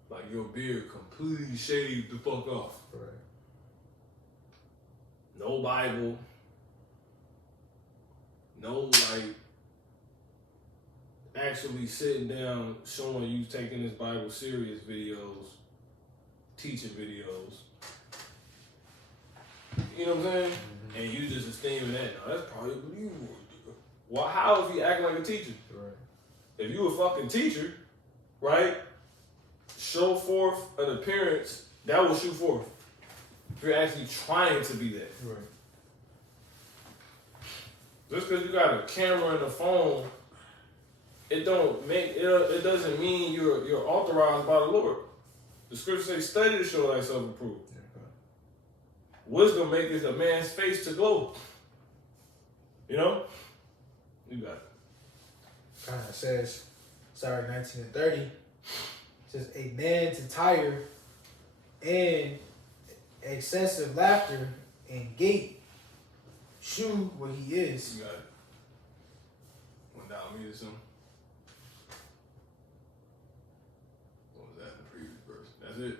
Like your beard completely shaved the fuck off. Right. No Bible. No like actually sitting down showing you taking this Bible serious videos, teaching videos. You know what I'm saying? Mm-hmm. And you just esteeming that. No, that's probably what you would do. Well, how if you acting like a teacher? Right. If you a fucking teacher, right? Show forth an appearance that will shoot forth. If you're actually trying to be that. Right. Just because you got a camera and a phone, it doesn't mean you're authorized by the Lord. The scripture says, "Study to show thyself approved." Wisdom maketh a man's face to glow. You know? You got it. Kind of says, sorry, 19 and 30. It says, a man to tire and excessive laughter and gait shew what he is. You got it. Went down me to some. What was that in the previous verse? That's it?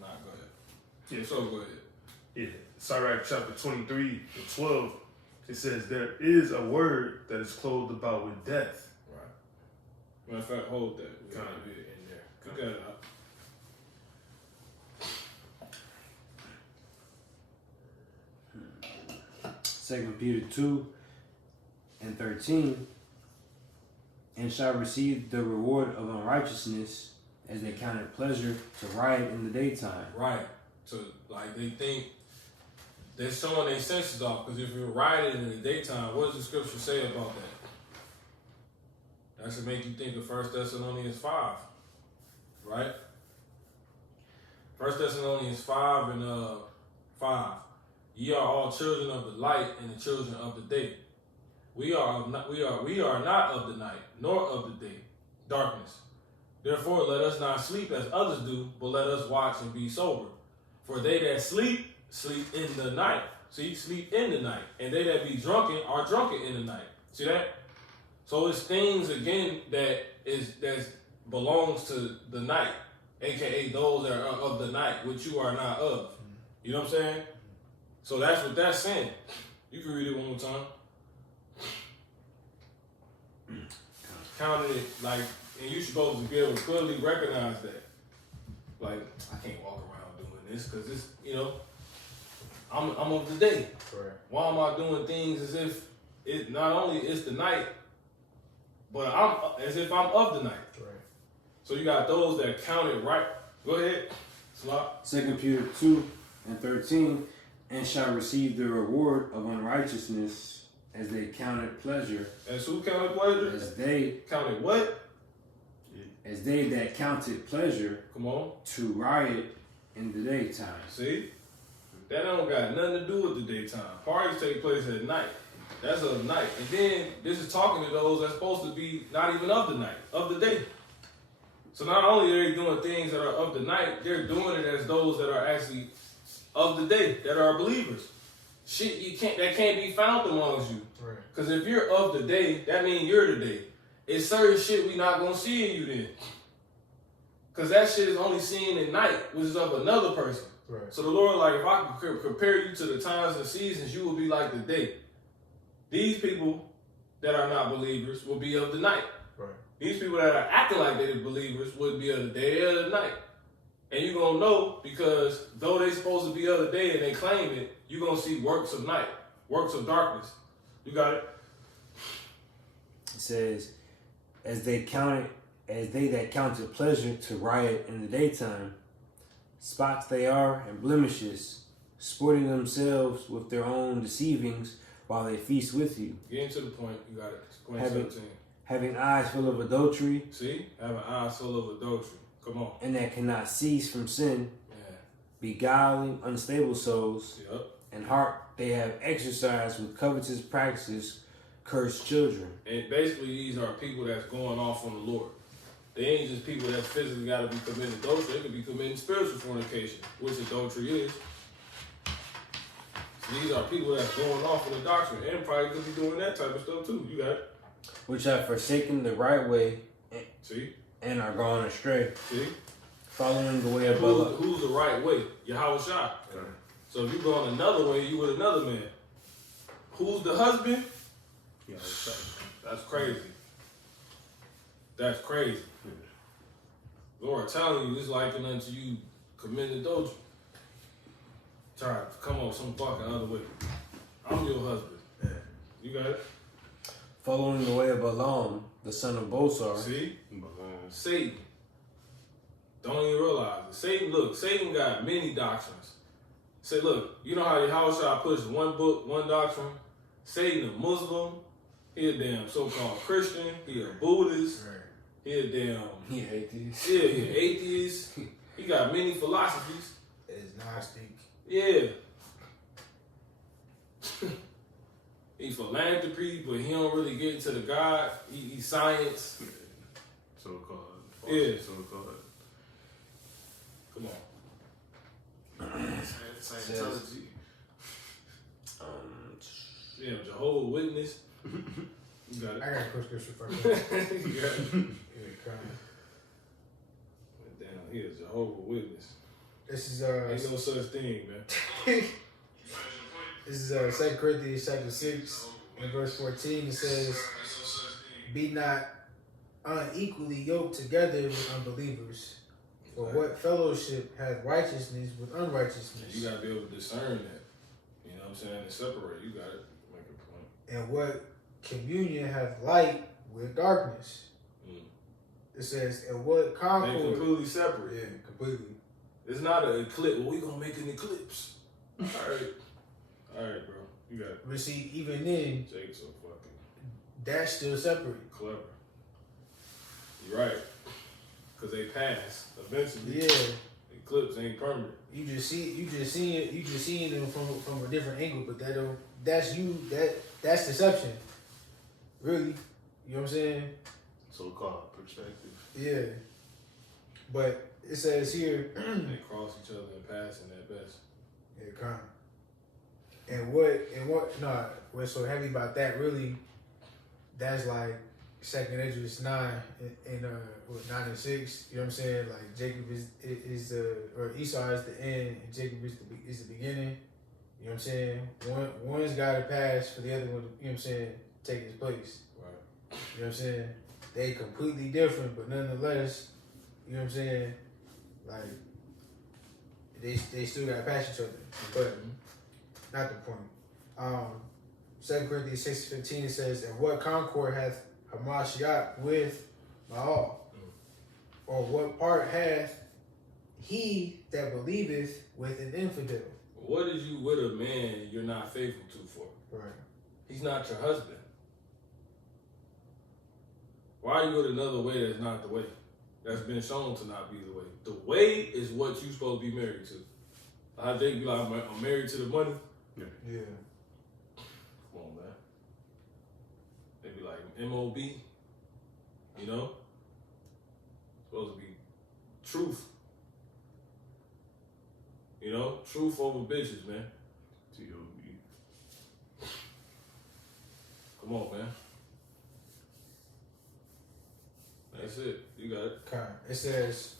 Nah, go ahead. Yeah, so go ahead. Yeah, Sirach chapter 23 and 12, it says, there is a word that is clothed about with death. Right. Matter of fact, hold that. We got it in there. Cook that up. 2 Peter 2 and 13, and shall receive the reward of unrighteousness as they count it pleasure to riot in the daytime. Right. So, like, they think they're showing their senses off, because if you're rioting in the daytime, what does the scripture say about that? That should make you think of 1 Thessalonians 5, right? 1 Thessalonians 5 and 5. Ye are all children of the light and the children of the day. We are not of the night, nor of the day, darkness. Therefore, let us not sleep as others do, but let us watch and be sober. For they that sleep, sleep in the night. See, sleep in the night. And they that be drunken are drunken in the night. See that? So it's things again that belongs to the night, aka those that are of the night, which you are not of. You know what I'm saying? So that's what that's saying. You can read it one more time. Counted it like, and you're supposed to be able to clearly recognize that. Like, I can't walk around doing this because it's, you know, I'm of the day. Correct. Why am I doing things as if it not only is the night, but I'm as if I'm of the night. Right. So you got those that count it right. Go ahead, Slop. 2 Peter 2 and 13, and shall receive the reward of unrighteousness as they count it pleasure. As who counted pleasure? As they Counted what? as they that counted pleasure Come on. to riot in the daytime. See? That don't got nothing to do with the daytime. Parties take place at night. That's of night. And then this is talking to those that's supposed to be not even of the night, of the day. So not only are they doing things that are of the night, they're doing it as those that are actually of the day, that are believers. Shit that can't be found amongst you. Right. Because if you're of the day, that means you're the day. It's certain shit we not gonna see in you then. Because that shit is only seen at night, which is of another person. Right. So the Lord, like, if I could compare you to the times and seasons, you will be like the day. These people that are not believers will be of the night. Right. These people that are acting like they're believers would be of the day or the night. And you're going to know because though they're supposed to be of the day and they claim it, you're going to see works of night, works of darkness. You got it? It says, as they that counted pleasure to riot in the daytime, spots they are and blemishes, sporting themselves with their own deceivings while they feast with you. Getting to the point, you got it. Point 17. Having eyes full of adultery. See? Having eyes full of adultery. Come on. And that cannot cease from sin. Yeah. Beguiling unstable souls. Yep. And heart they have exercised with covetous practices, cursed children. And basically these are people that's going off on the Lord. They ain't just people that physically got to be committing adultery. They could be committing spiritual fornication, which adultery is. So these are people that's going off on the doctrine and probably could be doing that type of stuff too. You got it. Which have forsaken the right way. See? And are gone astray. See? Following the way of Balaam. Who's the right way? Yahweh Shah. Okay. So if you going another way, you with another man. Who's the husband? Yeah, That's crazy. That's crazy. Lord telling you, it's likened unto you committing adultery. Try to come up some fucking other way. I'm your husband. Yeah. You got it? Following the way of Balaam, the son of Bosor. See? Satan. Don't even realize it. Satan got many doctrines. Say, look, you know how your house shall push one book, one doctrine? Satan a Muslim. He a damn so-called Christian. He a Buddhist. Right. He a damn... He atheist. Yeah, he an atheist. He got many philosophies. It's Gnostic. Yeah. He philanthropy, but he don't really get into the God. He science. So-called. Yeah. So-called. Come on. Scientology. Yeah, Jehovah's Witness. You got it. I got a quick scripture for you. You got it. Yeah, come. Damn, he is Jehovah's Witness. This is Ain't no such thing, man. This is 2 Corinthians chapter 6 and verse 14. It says, "Be not unequally yoked together with unbelievers. For what fellowship hath righteousness with unrighteousness? You gotta be able to discern that. You know what I'm saying? And separate. You got it. Make a point. And what communion hath light with darkness?" It says, "And what They concord?" completely separate. Yeah, completely. It's not an eclipse. Well, we gonna make an eclipse. All right, bro. You got it. But see, even then, Jake's so fucking that's still separate. clever. You're right. Cause they pass eventually. Yeah, Eclipse ain't permanent. you just seeing them from a different angle, but that's deception. Really, you know what I'm saying? So-called perspective. Yeah. But it says here, They cross each other and pass in that best. yeah, come. What's so heavy about that really, that's like 2nd Esdras 9 and 9 and 6, you know what I'm saying? Like Jacob is or Esau is the end and Jacob is the beginning. You know what I'm saying? One's gotta pass for the other one, you know what I'm saying, take his place. Right. You know what I'm saying? They completely different, but nonetheless, you know what I'm saying? Like they still gotta pass each other. But not the point. 2 Corinthians 6:15 it says, "And what concord hath Hamashiach with Baal? Or what part hath he that believeth with an infidel?" What is you with a man you're not faithful to for? Right. He's not your husband. Why are you with another way that's not the way? That's been shown to not be the way. The way is what you're supposed to be married to. I think be like, I'm married to the money. Yeah. Come on, man. They be like MOB, you know? Supposed to be truth. You know? Truth over bitches, man. T-O-B. Come on, man. That's it. You got it. Okay. It says,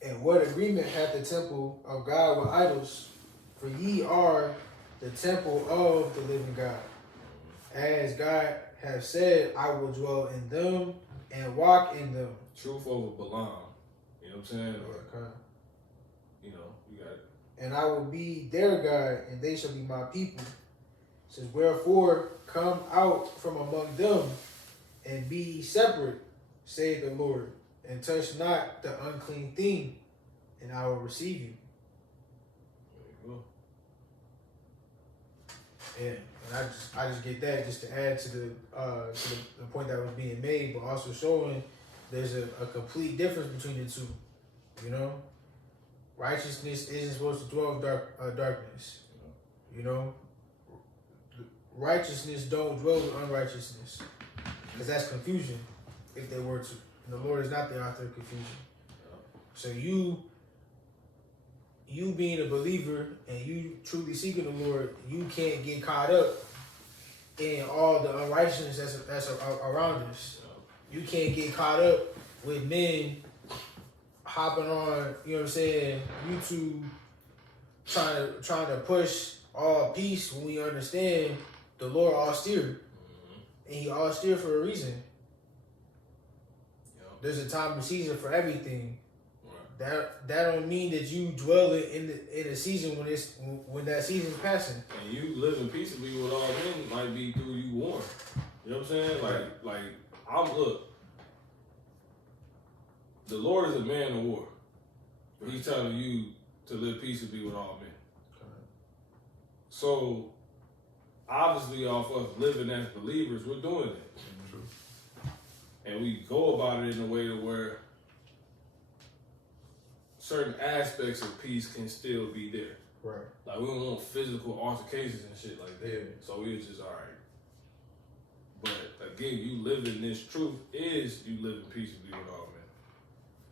"And what agreement hath the temple of God with idols? For ye are the temple of the living God. As God hath said, I will dwell in them and walk in them." Truth over Balaam. You know what I'm saying? Or, Okay. you know, you got it. "And I will be their God, and they shall be my people. It says, wherefore come out from among them and be ye separate, saith the Lord, and touch not the unclean thing, and I will receive you." There you go. Yeah, and I just get that just to add to the point that was being made, but also showing there's a complete difference between the two. You know, righteousness isn't supposed to dwell in darkness. You know, righteousness don't dwell with unrighteousness, because that's confusion. If they were to, and the Lord is not the author of confusion. So you being a believer and you truly seeking the Lord, you can't get caught up in all the unrighteousness that's around us. You can't get caught up with men hopping on, you know what I'm saying, YouTube, trying to push all peace when we understand the Lord austere. And he austere for a reason. there's a time and season for everything. Right. That don't mean that you dwell in the season when that season's passing. And you living peaceably with all men might be through you warring. You know what I'm saying? Look, the Lord is a man of war. He's telling you to live peaceably with all men. So, obviously, off us living as believers, we're doing it. And we go about it in a way to where certain aspects of peace can still be there. Right. Like, we don't want physical altercations and shit like that. Yeah. So we're just, all right. But again, you living this truth is you living peaceably with all men.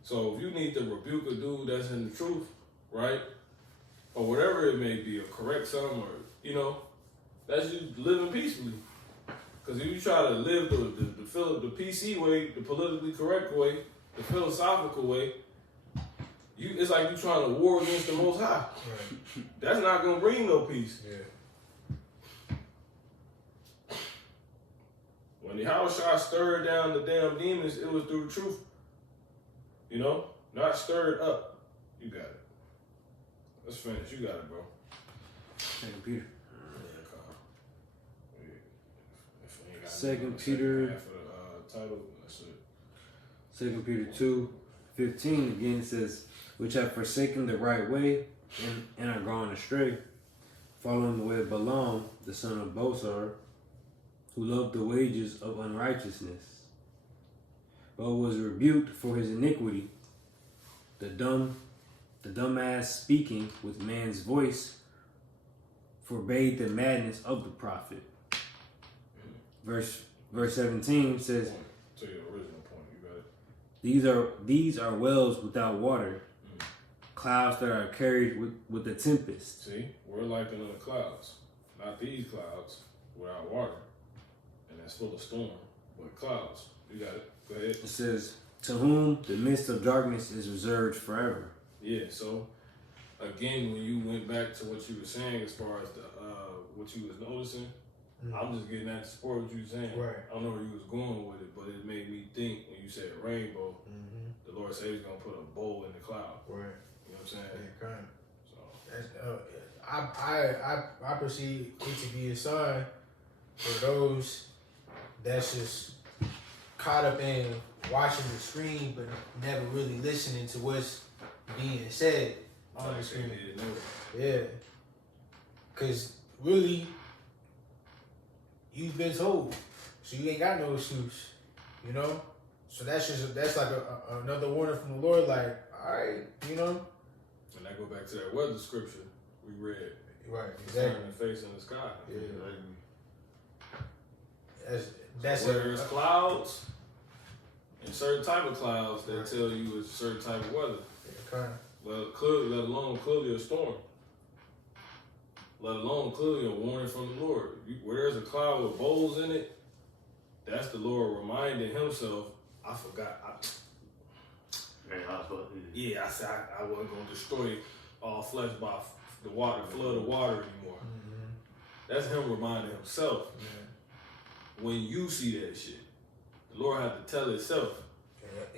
So if you need to rebuke a dude that's in the truth, right? Or whatever it may be, or correct something, or, you know, that's you living peacefully. Because if you try to live the PC way, the politically correct way, the philosophical way, it's like you trying to war against the Most High. Right. That's not going to bring no peace. Yeah. When the house shot stirred down the damn demons, it was through the truth. You know? Not stirred up. You got it. Let's finish. You got it, bro. Second Peter. Yeah, Second Peter. Half of the title, that's it. 2 Peter 2:15 again says, which have forsaken the right way and are gone astray, following the way of Balaam, the son of Bosor, who loved the wages of unrighteousness, but was rebuked for his iniquity. The dumbass speaking with man's voice forbade the madness of the prophet. Verse 17 says, To your original point, you got it. These are wells without water, clouds that are carried with the tempest. See, we're like the clouds. Not these clouds without water. And that's full of storm. But clouds. You got it. Go ahead. It says, to whom the midst of darkness is reserved forever. Yeah, so again, when you went back to what you were saying as far as what you was noticing, I'm just getting at to support what you were saying. Right. I don't know where you was going with it, but it made me think when you said rainbow, the Lord said he's going to put a bowl in the cloud. Right. You know what I'm saying? Yeah, kind of. So I perceive it to be a sign for those that's just caught up in watching the screen but never really listening to what's being said on the screen. Yeah. Because really, you've been told, so you ain't got no excuse, you know? So that's like another warning from the Lord, like, all right, you know? And I go back to that weather scripture we read. Right, Turn exactly. the face in the sky. Yeah. That's where there's clouds and certain type of clouds that tell you it's a certain type of weather. Yeah, kind of. Let alone clearly a storm. Let alone clearly a warning from the Lord. Where there's a cloud with bowls in it, that's the Lord reminding himself, I forgot. I said I wasn't going to destroy all flesh by the water, flood of water anymore. That's him reminding himself. When you see that shit, the Lord had to tell itself.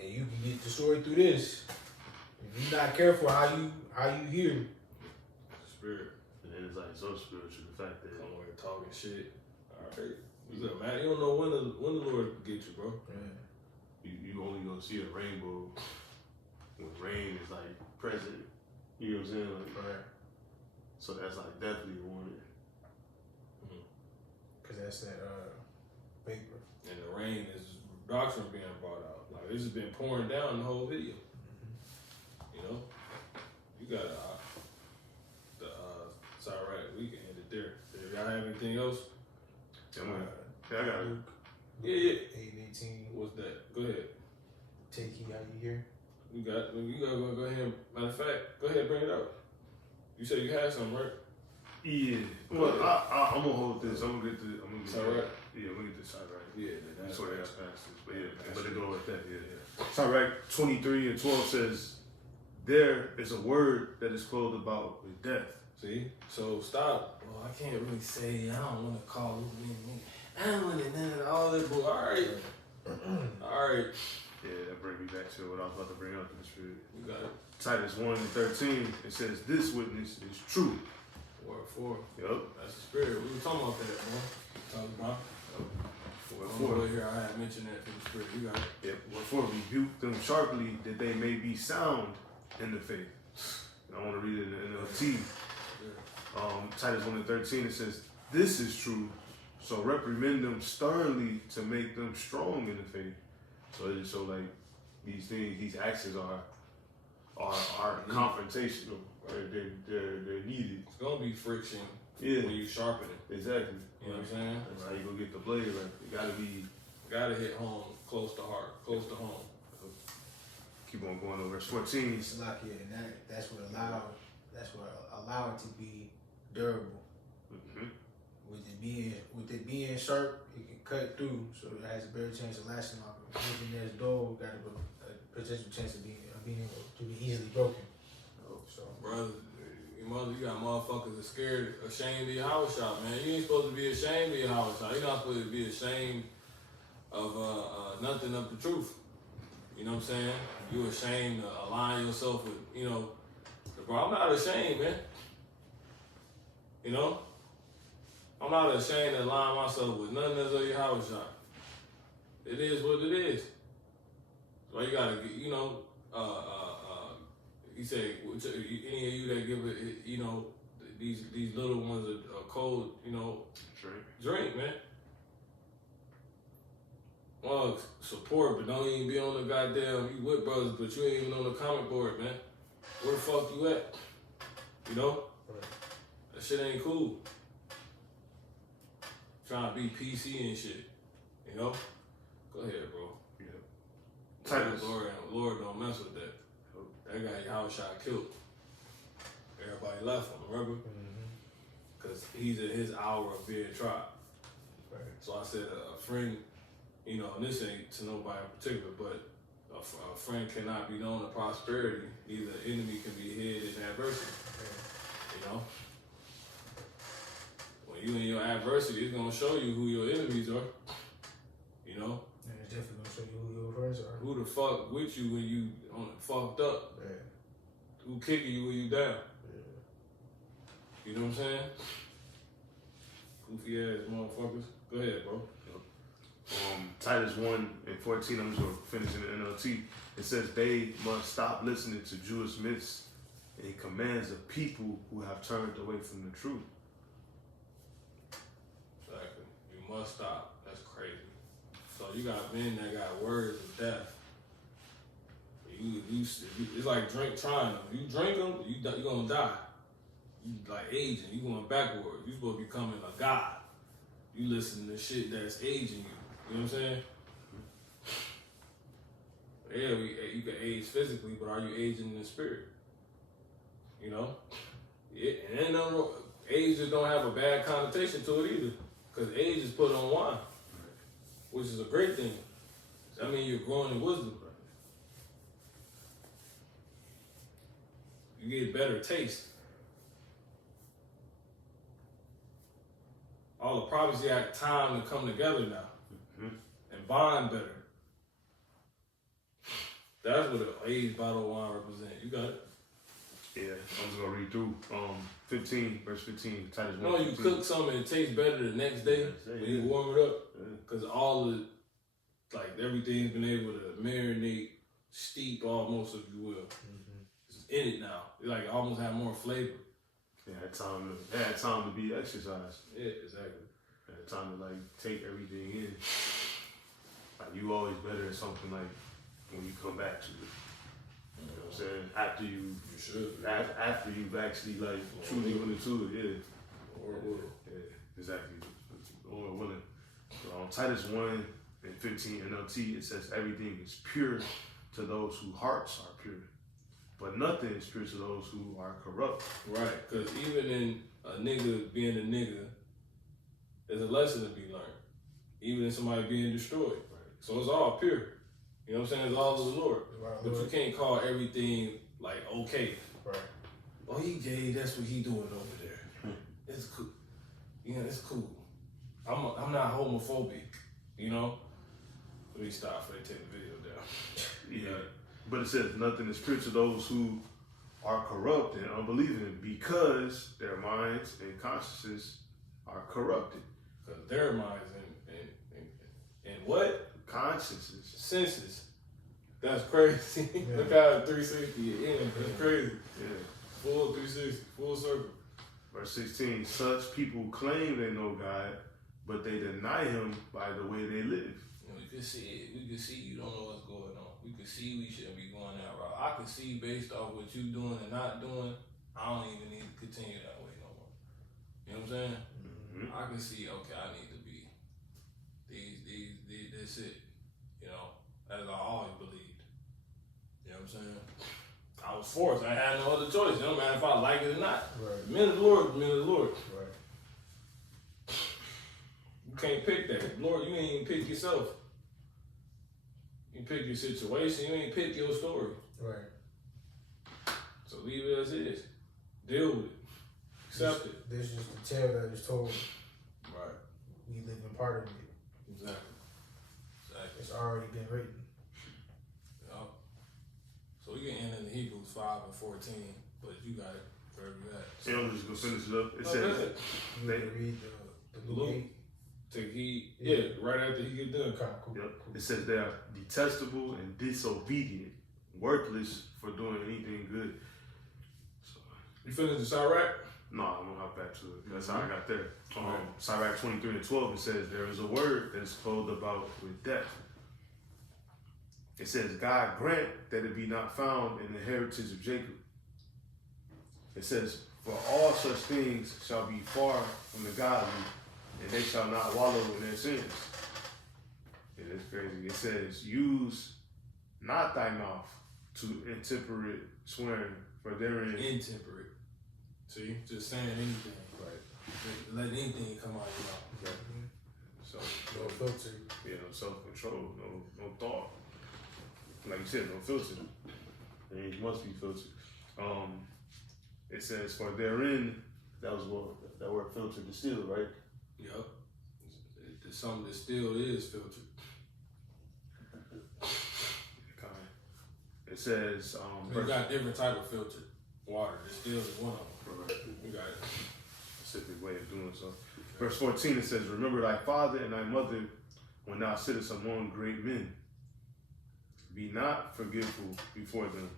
And you can get destroyed through this. If you're not careful how you hear. Spirit. And then it's like so spiritual, the fact that come over here talking shit. All right. What's up, man? You don't know when the Lord will get you, bro. you only gonna see a rainbow when rain is like present. You know what I'm saying? Like, Right. So that's like definitely a warning. Because that's that vapor. And the rain is doctrine being brought out. Like, this has been pouring down the whole video. You know? You got it's all right. We can end it there. Y'all have anything else? I got it. Yeah. 8:18. What's that? Go ahead. Take you out of here. You got go ahead. Matter of fact, go ahead, bring it up. You said you had something, right? Yeah. Well, I'm gonna hold this. I'm gonna get It's all right. Yeah, I'm gonna get this all right. Yeah, That's what that's past this. But yeah, but it go like that. Yeah. It's all right. 23:12 says, "There is a word that is clothed about with death." See? So stop. Well, I can't really say. I don't want to call it. I don't want to all that. But all right. All right. Yeah, that bring me read back to what I was about to bring up in the spirit. You got it. Titus 1:13, it says, this witness is true. Word 4. Yup. That's the spirit. We were talking about that, man. Talking about. Over here, I had mentioned that from the spirit. You got it. Yep. Wherefore rebuke them sharply that they may be sound in the faith. And I want to read it in the NLT. Titus 1:13, it says, this is true. So reprimand them sternly to make them strong in the faith. So it is so like these things, these actions are confrontational. Right? They're needed. It's gonna be friction Yeah. when you sharpen it. Exactly. You know what I'm saying? That's how you gonna get the blade right. It Gotta hit home, close to heart, close to home. keep on going over verse 14. It's like and that's what allow it to be durable. Mm-hmm. With it being sharp, it can cut through, so it has a better chance of lasting longer. Anything that's dull got a potential chance of being able to be easily broken. So, Brother, you got motherfuckers that scared, ashamed of your house shop, man. You ain't supposed to be ashamed of your house shop. You're not supposed to be ashamed of nothing of the truth. You know what I'm saying? You ashamed to align yourself with, bro, I'm not ashamed, man. You know? I'm not ashamed to align myself with nothing that's of your house shop. It is what it is. So you gotta get, he said, any of you that give it, these little ones a cold, drink, man. Well, support, but don't even be on the goddamn, you with brothers, but you ain't even on the comment board, man. Where the fuck you at? You know? That shit ain't cool. Trying to be PC and shit. You know? Go ahead, bro. Yeah. Titus. Lord don't mess with that. That guy, your house shot killed. Everybody left him, remember? Because he's in his hour of being tried. right. So I said, a friend, and this ain't to nobody in particular, but a friend cannot be known in prosperity. Neither enemy can be hid in adversity. You know? When you in your adversity, it's going to show you who your enemies are. You know? And it's definitely gonna show you who your friends are. Who the fuck with you when you fucked up? Yeah. Who kicking you when you down? Yeah. You know what I'm saying? Goofy ass motherfuckers. Go ahead, bro. Titus 1:14, I'm just going to finish in the NLT. It says they must stop listening to Jewish myths and commands of people who have turned away from the truth. Exactly. You must stop. That's crazy. So you got men that got words of death. It's like trying them. You drink them, you're gonna die. You like aging. You going backwards. You supposed to be becoming a god. You listen to shit that's aging you. You know what I'm saying? Yeah, you can age physically, but are you aging in the spirit? You know? And age just don't have a bad connotation to it either. Because age is put on wine, which is a great thing. That means you're growing in wisdom. You get better taste. All the prophecy have time to come together now and bond better. That's what an aged bottle of wine represents. You got it? Yeah, I'm just going to read through 15, verse 15, Titus 1. No, you cook something and it tastes better the next day when you warm it up. Because all the, like everything's been able to marinate, steep almost, if you will. It's in it now. It like almost have more flavor. Yeah, had time to be exercised. Yeah, exactly. Had time to like take everything in. Like you always better at something like when you come back to it. You know what I'm saying? After you should. After you've actually like truly went into it, yeah. Or yeah, exactly. Lord willing. Titus 1:15 NLT, it says everything is pure to those whose hearts are pure. But nothing is pure to those who are corrupt. Right, because even in a nigga being a nigga, there's a lesson to be learned. Even in somebody being destroyed. Right. So it's all pure. You know what I'm saying? It's all of the Lord. Right, but you can't call everything like okay. Right. Oh, he gay, that's what he doing over there. It's cool. Yeah, it's cool. I'm not homophobic, you know? Let me stop before they take the video down. Yeah. But it says nothing is pure to those who are corrupt and unbelieving because their minds and consciences are corrupted. Because their minds and what? Consciences. Senses. That's crazy. Yeah. Look how 360 it ends. That's crazy. Yeah. Full 360, full circle. Verse 16, such people claim they know God, but they deny him by the way they live. We could see it. We could see you don't know what's going on. We could see we shouldn't be going that route. I could see based off what you doing and not doing, I don't even need to continue that way no more. You know what I'm saying? Mm-hmm. I can see, okay, I need to be this it. You know, as I always believed. You know what I'm saying? I was forced. I had no other choice. It don't matter if I like it or not. Right. Men of the Lord, men of the Lord. Right. You can't pick that. Lord, you ain't even pick yourself. You pick your situation. You ain't pick your story. Right. So leave it as it is. Deal with it. Accept it. This is the tale that is told. Right. We live in part of it. Exactly. It's already been written. Yup. So we can end in Hebrews 5 and 14, but you got it wherever you at. And I'm just going to finish it up. It Oh, says, good. You need to read the Luke Luke. 8. Take heed. Yeah, right after he get done. Okay, cool. yep. It says they are detestable and disobedient, worthless for doing anything good. So, You finished the Sirach? no, I'm going to hop back to it. That's how I Mhm. got there. Right. Sirach 23 and 12, it says, there is a word that is clothed about with death. It says, God grant that it be not found in the heritage of Jacob. It says, for all such things shall be far from the godly, and they shall not wallow in their sins. It is crazy. It says, use not thy mouth to intemperate swearing, for therein Intemperate. See? Just saying anything. right. Let anything come out of your mouth. Exactly. So No filter. yeah, no self-control, no thought. Like you said, no filter. I mean, it must be filtered. It says, for therein, that was what that word filter distilled, right? Yup. It's something that still is filtered. It says, You got different type of filtered water. Distilled is one of them. You got it. specific way of doing so. Verse 14, it says, remember thy father and thy mother when thou sittest among great men. Be not forgetful before them,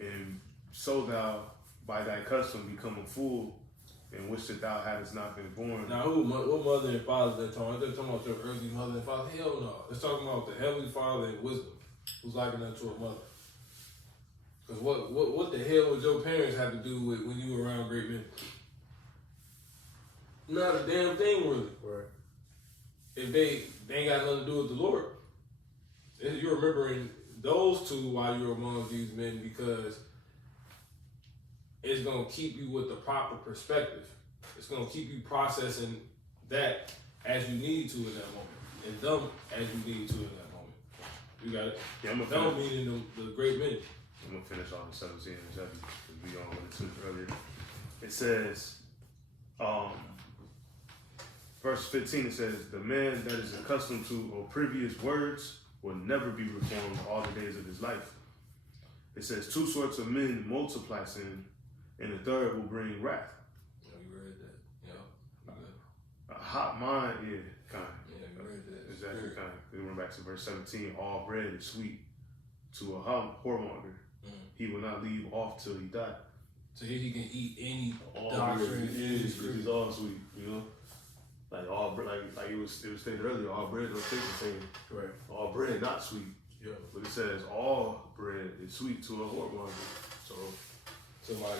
and so thou by thy custom become a fool, in which that thou hadst not been born. Now, what mother and father they're talking about? They're talking about your earthly mother and father. Hell no. They're talking about the heavenly father and wisdom, who's likened unto a mother. Because what the hell would your parents have to do with when you were around great men? Not a damn thing, really. Right. If they ain't got nothing to do with the Lord. You're remembering those two while you're among these men because it's going to keep you with the proper perspective. It's going to keep you processing that as you need to in that moment, and them as you need to in that moment. You got it? Yeah, I'm gonna Them finish, meaning the great men. I'm gonna finish on the 17 and 7 because we on with it earlier. It says, verse 15, it says, the man that is accustomed to oblivious words will never be reformed all the days of his life. It says, two sorts of men multiply sin, and the third will bring wrath. Yeah, you read that. Yeah. A hot mind, yeah, kind of. Yeah, you read that. Exactly, kind of. We went back to verse 17. All bread is sweet to a whoremonger. He will not leave off till he die. So he can eat any All doctrine. bread is all sweet, you know. Like all bread, like it was stated earlier. All bread don't taste the same. Right. All bread not sweet. Yeah. But it says all bread is sweet to a whoremonger. So Somebody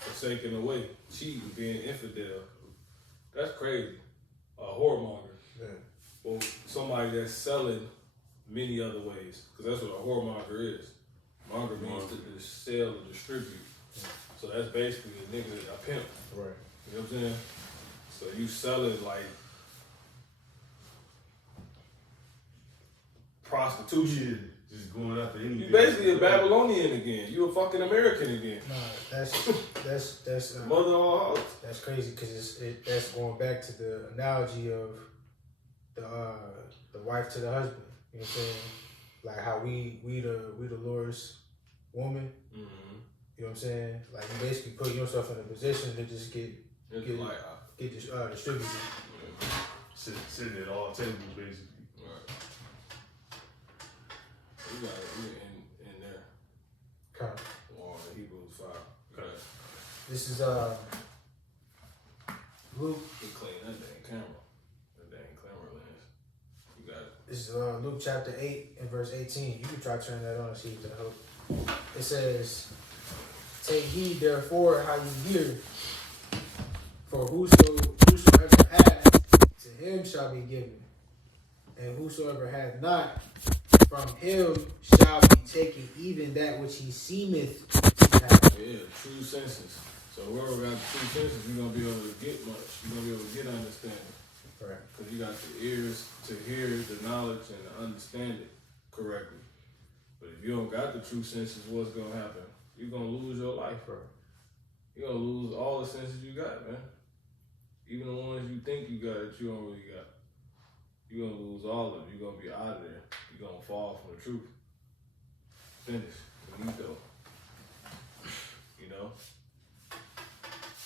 forsaking the way, cheating, being infidel. That's crazy. A whoremonger. Yeah. Well, somebody that's selling many other ways. Because that's what a whoremonger is. Monger means to sell or distribute. So that's basically a nigga, a pimp. Right. You know what I'm saying? So you selling like prostitution. just going after anything. You basically a Babylonian again. You a fucking American again. No, that's Mother of all hoes. that's crazy because that's going back to the analogy of the wife to the husband. You know what I'm saying? Like how we the Lord's woman. Mm-hmm. You know what I'm saying? Like you basically put yourself in a position to just get distributed. Yeah. Sitting at all tables, basically. Right. We got it in there. Okay. Or Hebrews 5. Okay. This is Luke. You clean that dang camera. That dang camera lens. You got it. This is Luke chapter 8 and verse 18. You can try turning that on and see if that helps. It says, "Take heed therefore how you hear, for whosoever hath, to him shall be given, and whosoever hath not, from him shall be taken even that which he seemeth to have." Yeah, true senses. So whoever got the true senses, you're going to be able to get much. You're going to be able to get understanding. Right. Because you got the ears to hear the knowledge and to understand it correctly. But if you don't got the true senses, what's going to happen? You're going to lose your life, bro. You're going to lose all the senses you got, man. Even the ones you think you got that you don't really got. You're going to lose all of them. You're going to be out of there. You're going to fall from the truth. Finish. You go. You know?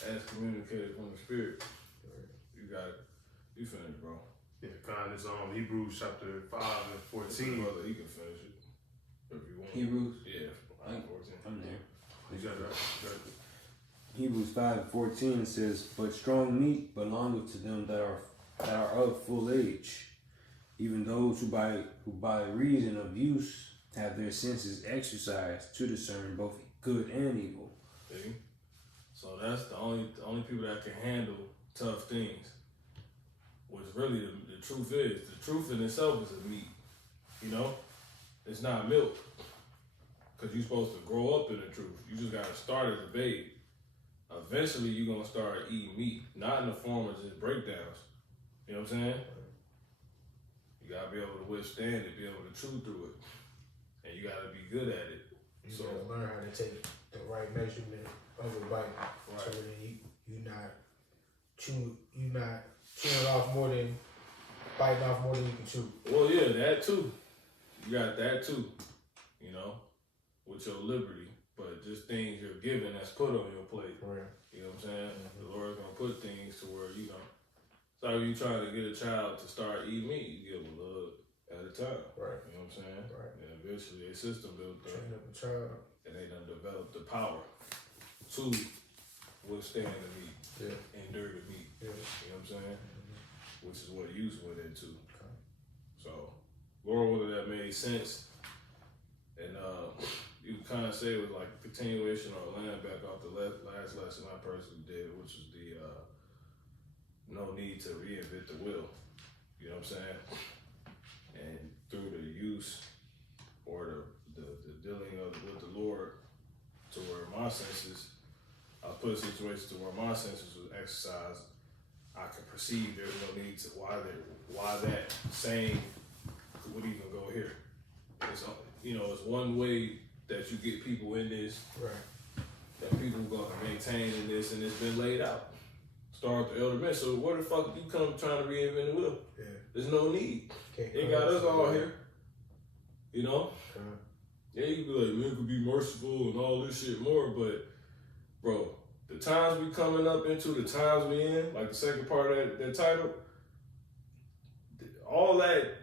As communicated from the Spirit. You got it. You finished, bro. Yeah, kind is Hebrews chapter 5 and 14. Brother, he can finish it. If you want. Hebrews? Yeah, 14. I'm there. You got that. Hebrews 5:14 says, "But strong meat belongeth to them that are of full age, even those who by reason of use have their senses exercised to discern both good and evil." See? So that's the only people that can handle tough things. Which really the truth is. The truth in itself is a meat. You know? It's not milk. Because you're supposed to grow up in the truth. You just got to start as a babe. Eventually, you're going to start eating meat. Not in the form of just breakdowns. You know what I'm saying? You got to be able to withstand it, be able to chew through it. And you got to be good at it. You So gotta learn how to take the right measurement of a bite. Right. So then you're not chewing off more than, biting off more than you can chew. Well, yeah, that too. You got that too, you know, with your liberty. But just things you're given that's put on your plate. Right. You know what I'm saying? Mm-hmm. The Lord's going to put things to where, you know, it's like you trying to get a child to start eating meat, you give them a little at a time. Right. You know what I'm saying? Right. And eventually their system built up. Train up a child. And they done developed the power to withstand the meat, endure the meat. Yeah. You know what I'm saying? Which is what use went into. Okay. So, Lord, whether that made sense, and you can kind of say it was like a continuation or a land back off the last lesson I personally did, which was the no need to reinvent the wheel. You know what I'm saying? And through the use or the dealing with the Lord, to where my senses, I was put in situations to where my senses was exercised. I could perceive there's no need to why that same would even go here. It's, you know, it's one way that you get people in this, Right. that people are gonna maintain in this, and it's been laid out. Start with the elder men. So where the fuck you come trying to reinvent the wheel? Yeah. There's no need. Can't They got us all here. You know? Okay. Yeah, you can be like, man, could be merciful and all this shit more, but bro, the times we coming up into, the times we in, like the second part of that title, all that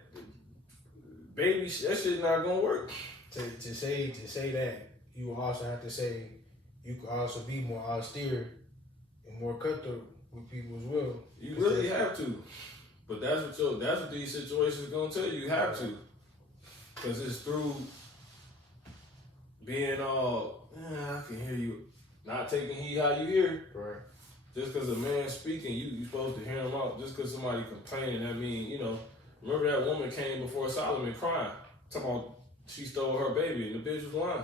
baby shit, that shit not gonna work. To say that, you will also have to say you could also be more austere and more cutthroat with people as well. You really have to. But that's what these situations are gonna tell you. You have to. Cause it's through being all, I can hear you, not taking heed how you hear. Right. Just because a man's speaking, you supposed to hear him out. Just because somebody complaining, that mean, you know, remember that woman came before Solomon crying, talking about she stole her baby and the bitch was lying.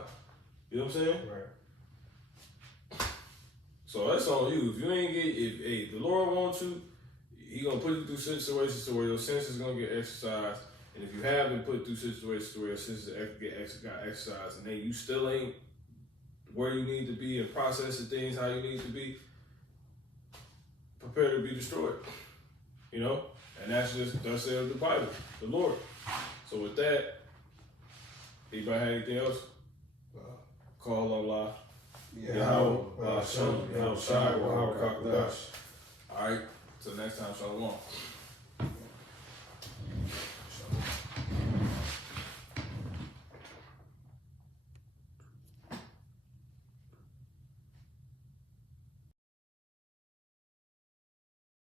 You know what I'm saying? Right. So that's on you. If you ain't if the Lord wants you, He gonna put you through situations to where your senses gonna get exercised. And if you have been put through situations where your senses got exercised, and then you still ain't where you need to be and processing things how you need to be, prepare to be destroyed. You know? And that's says the Bible, the Lord. So with that, anybody have anything else? Call Allah. Yahweh, Shem, Yahweh Shai, Yahweh Kakadash. All right, till next time, Shalom.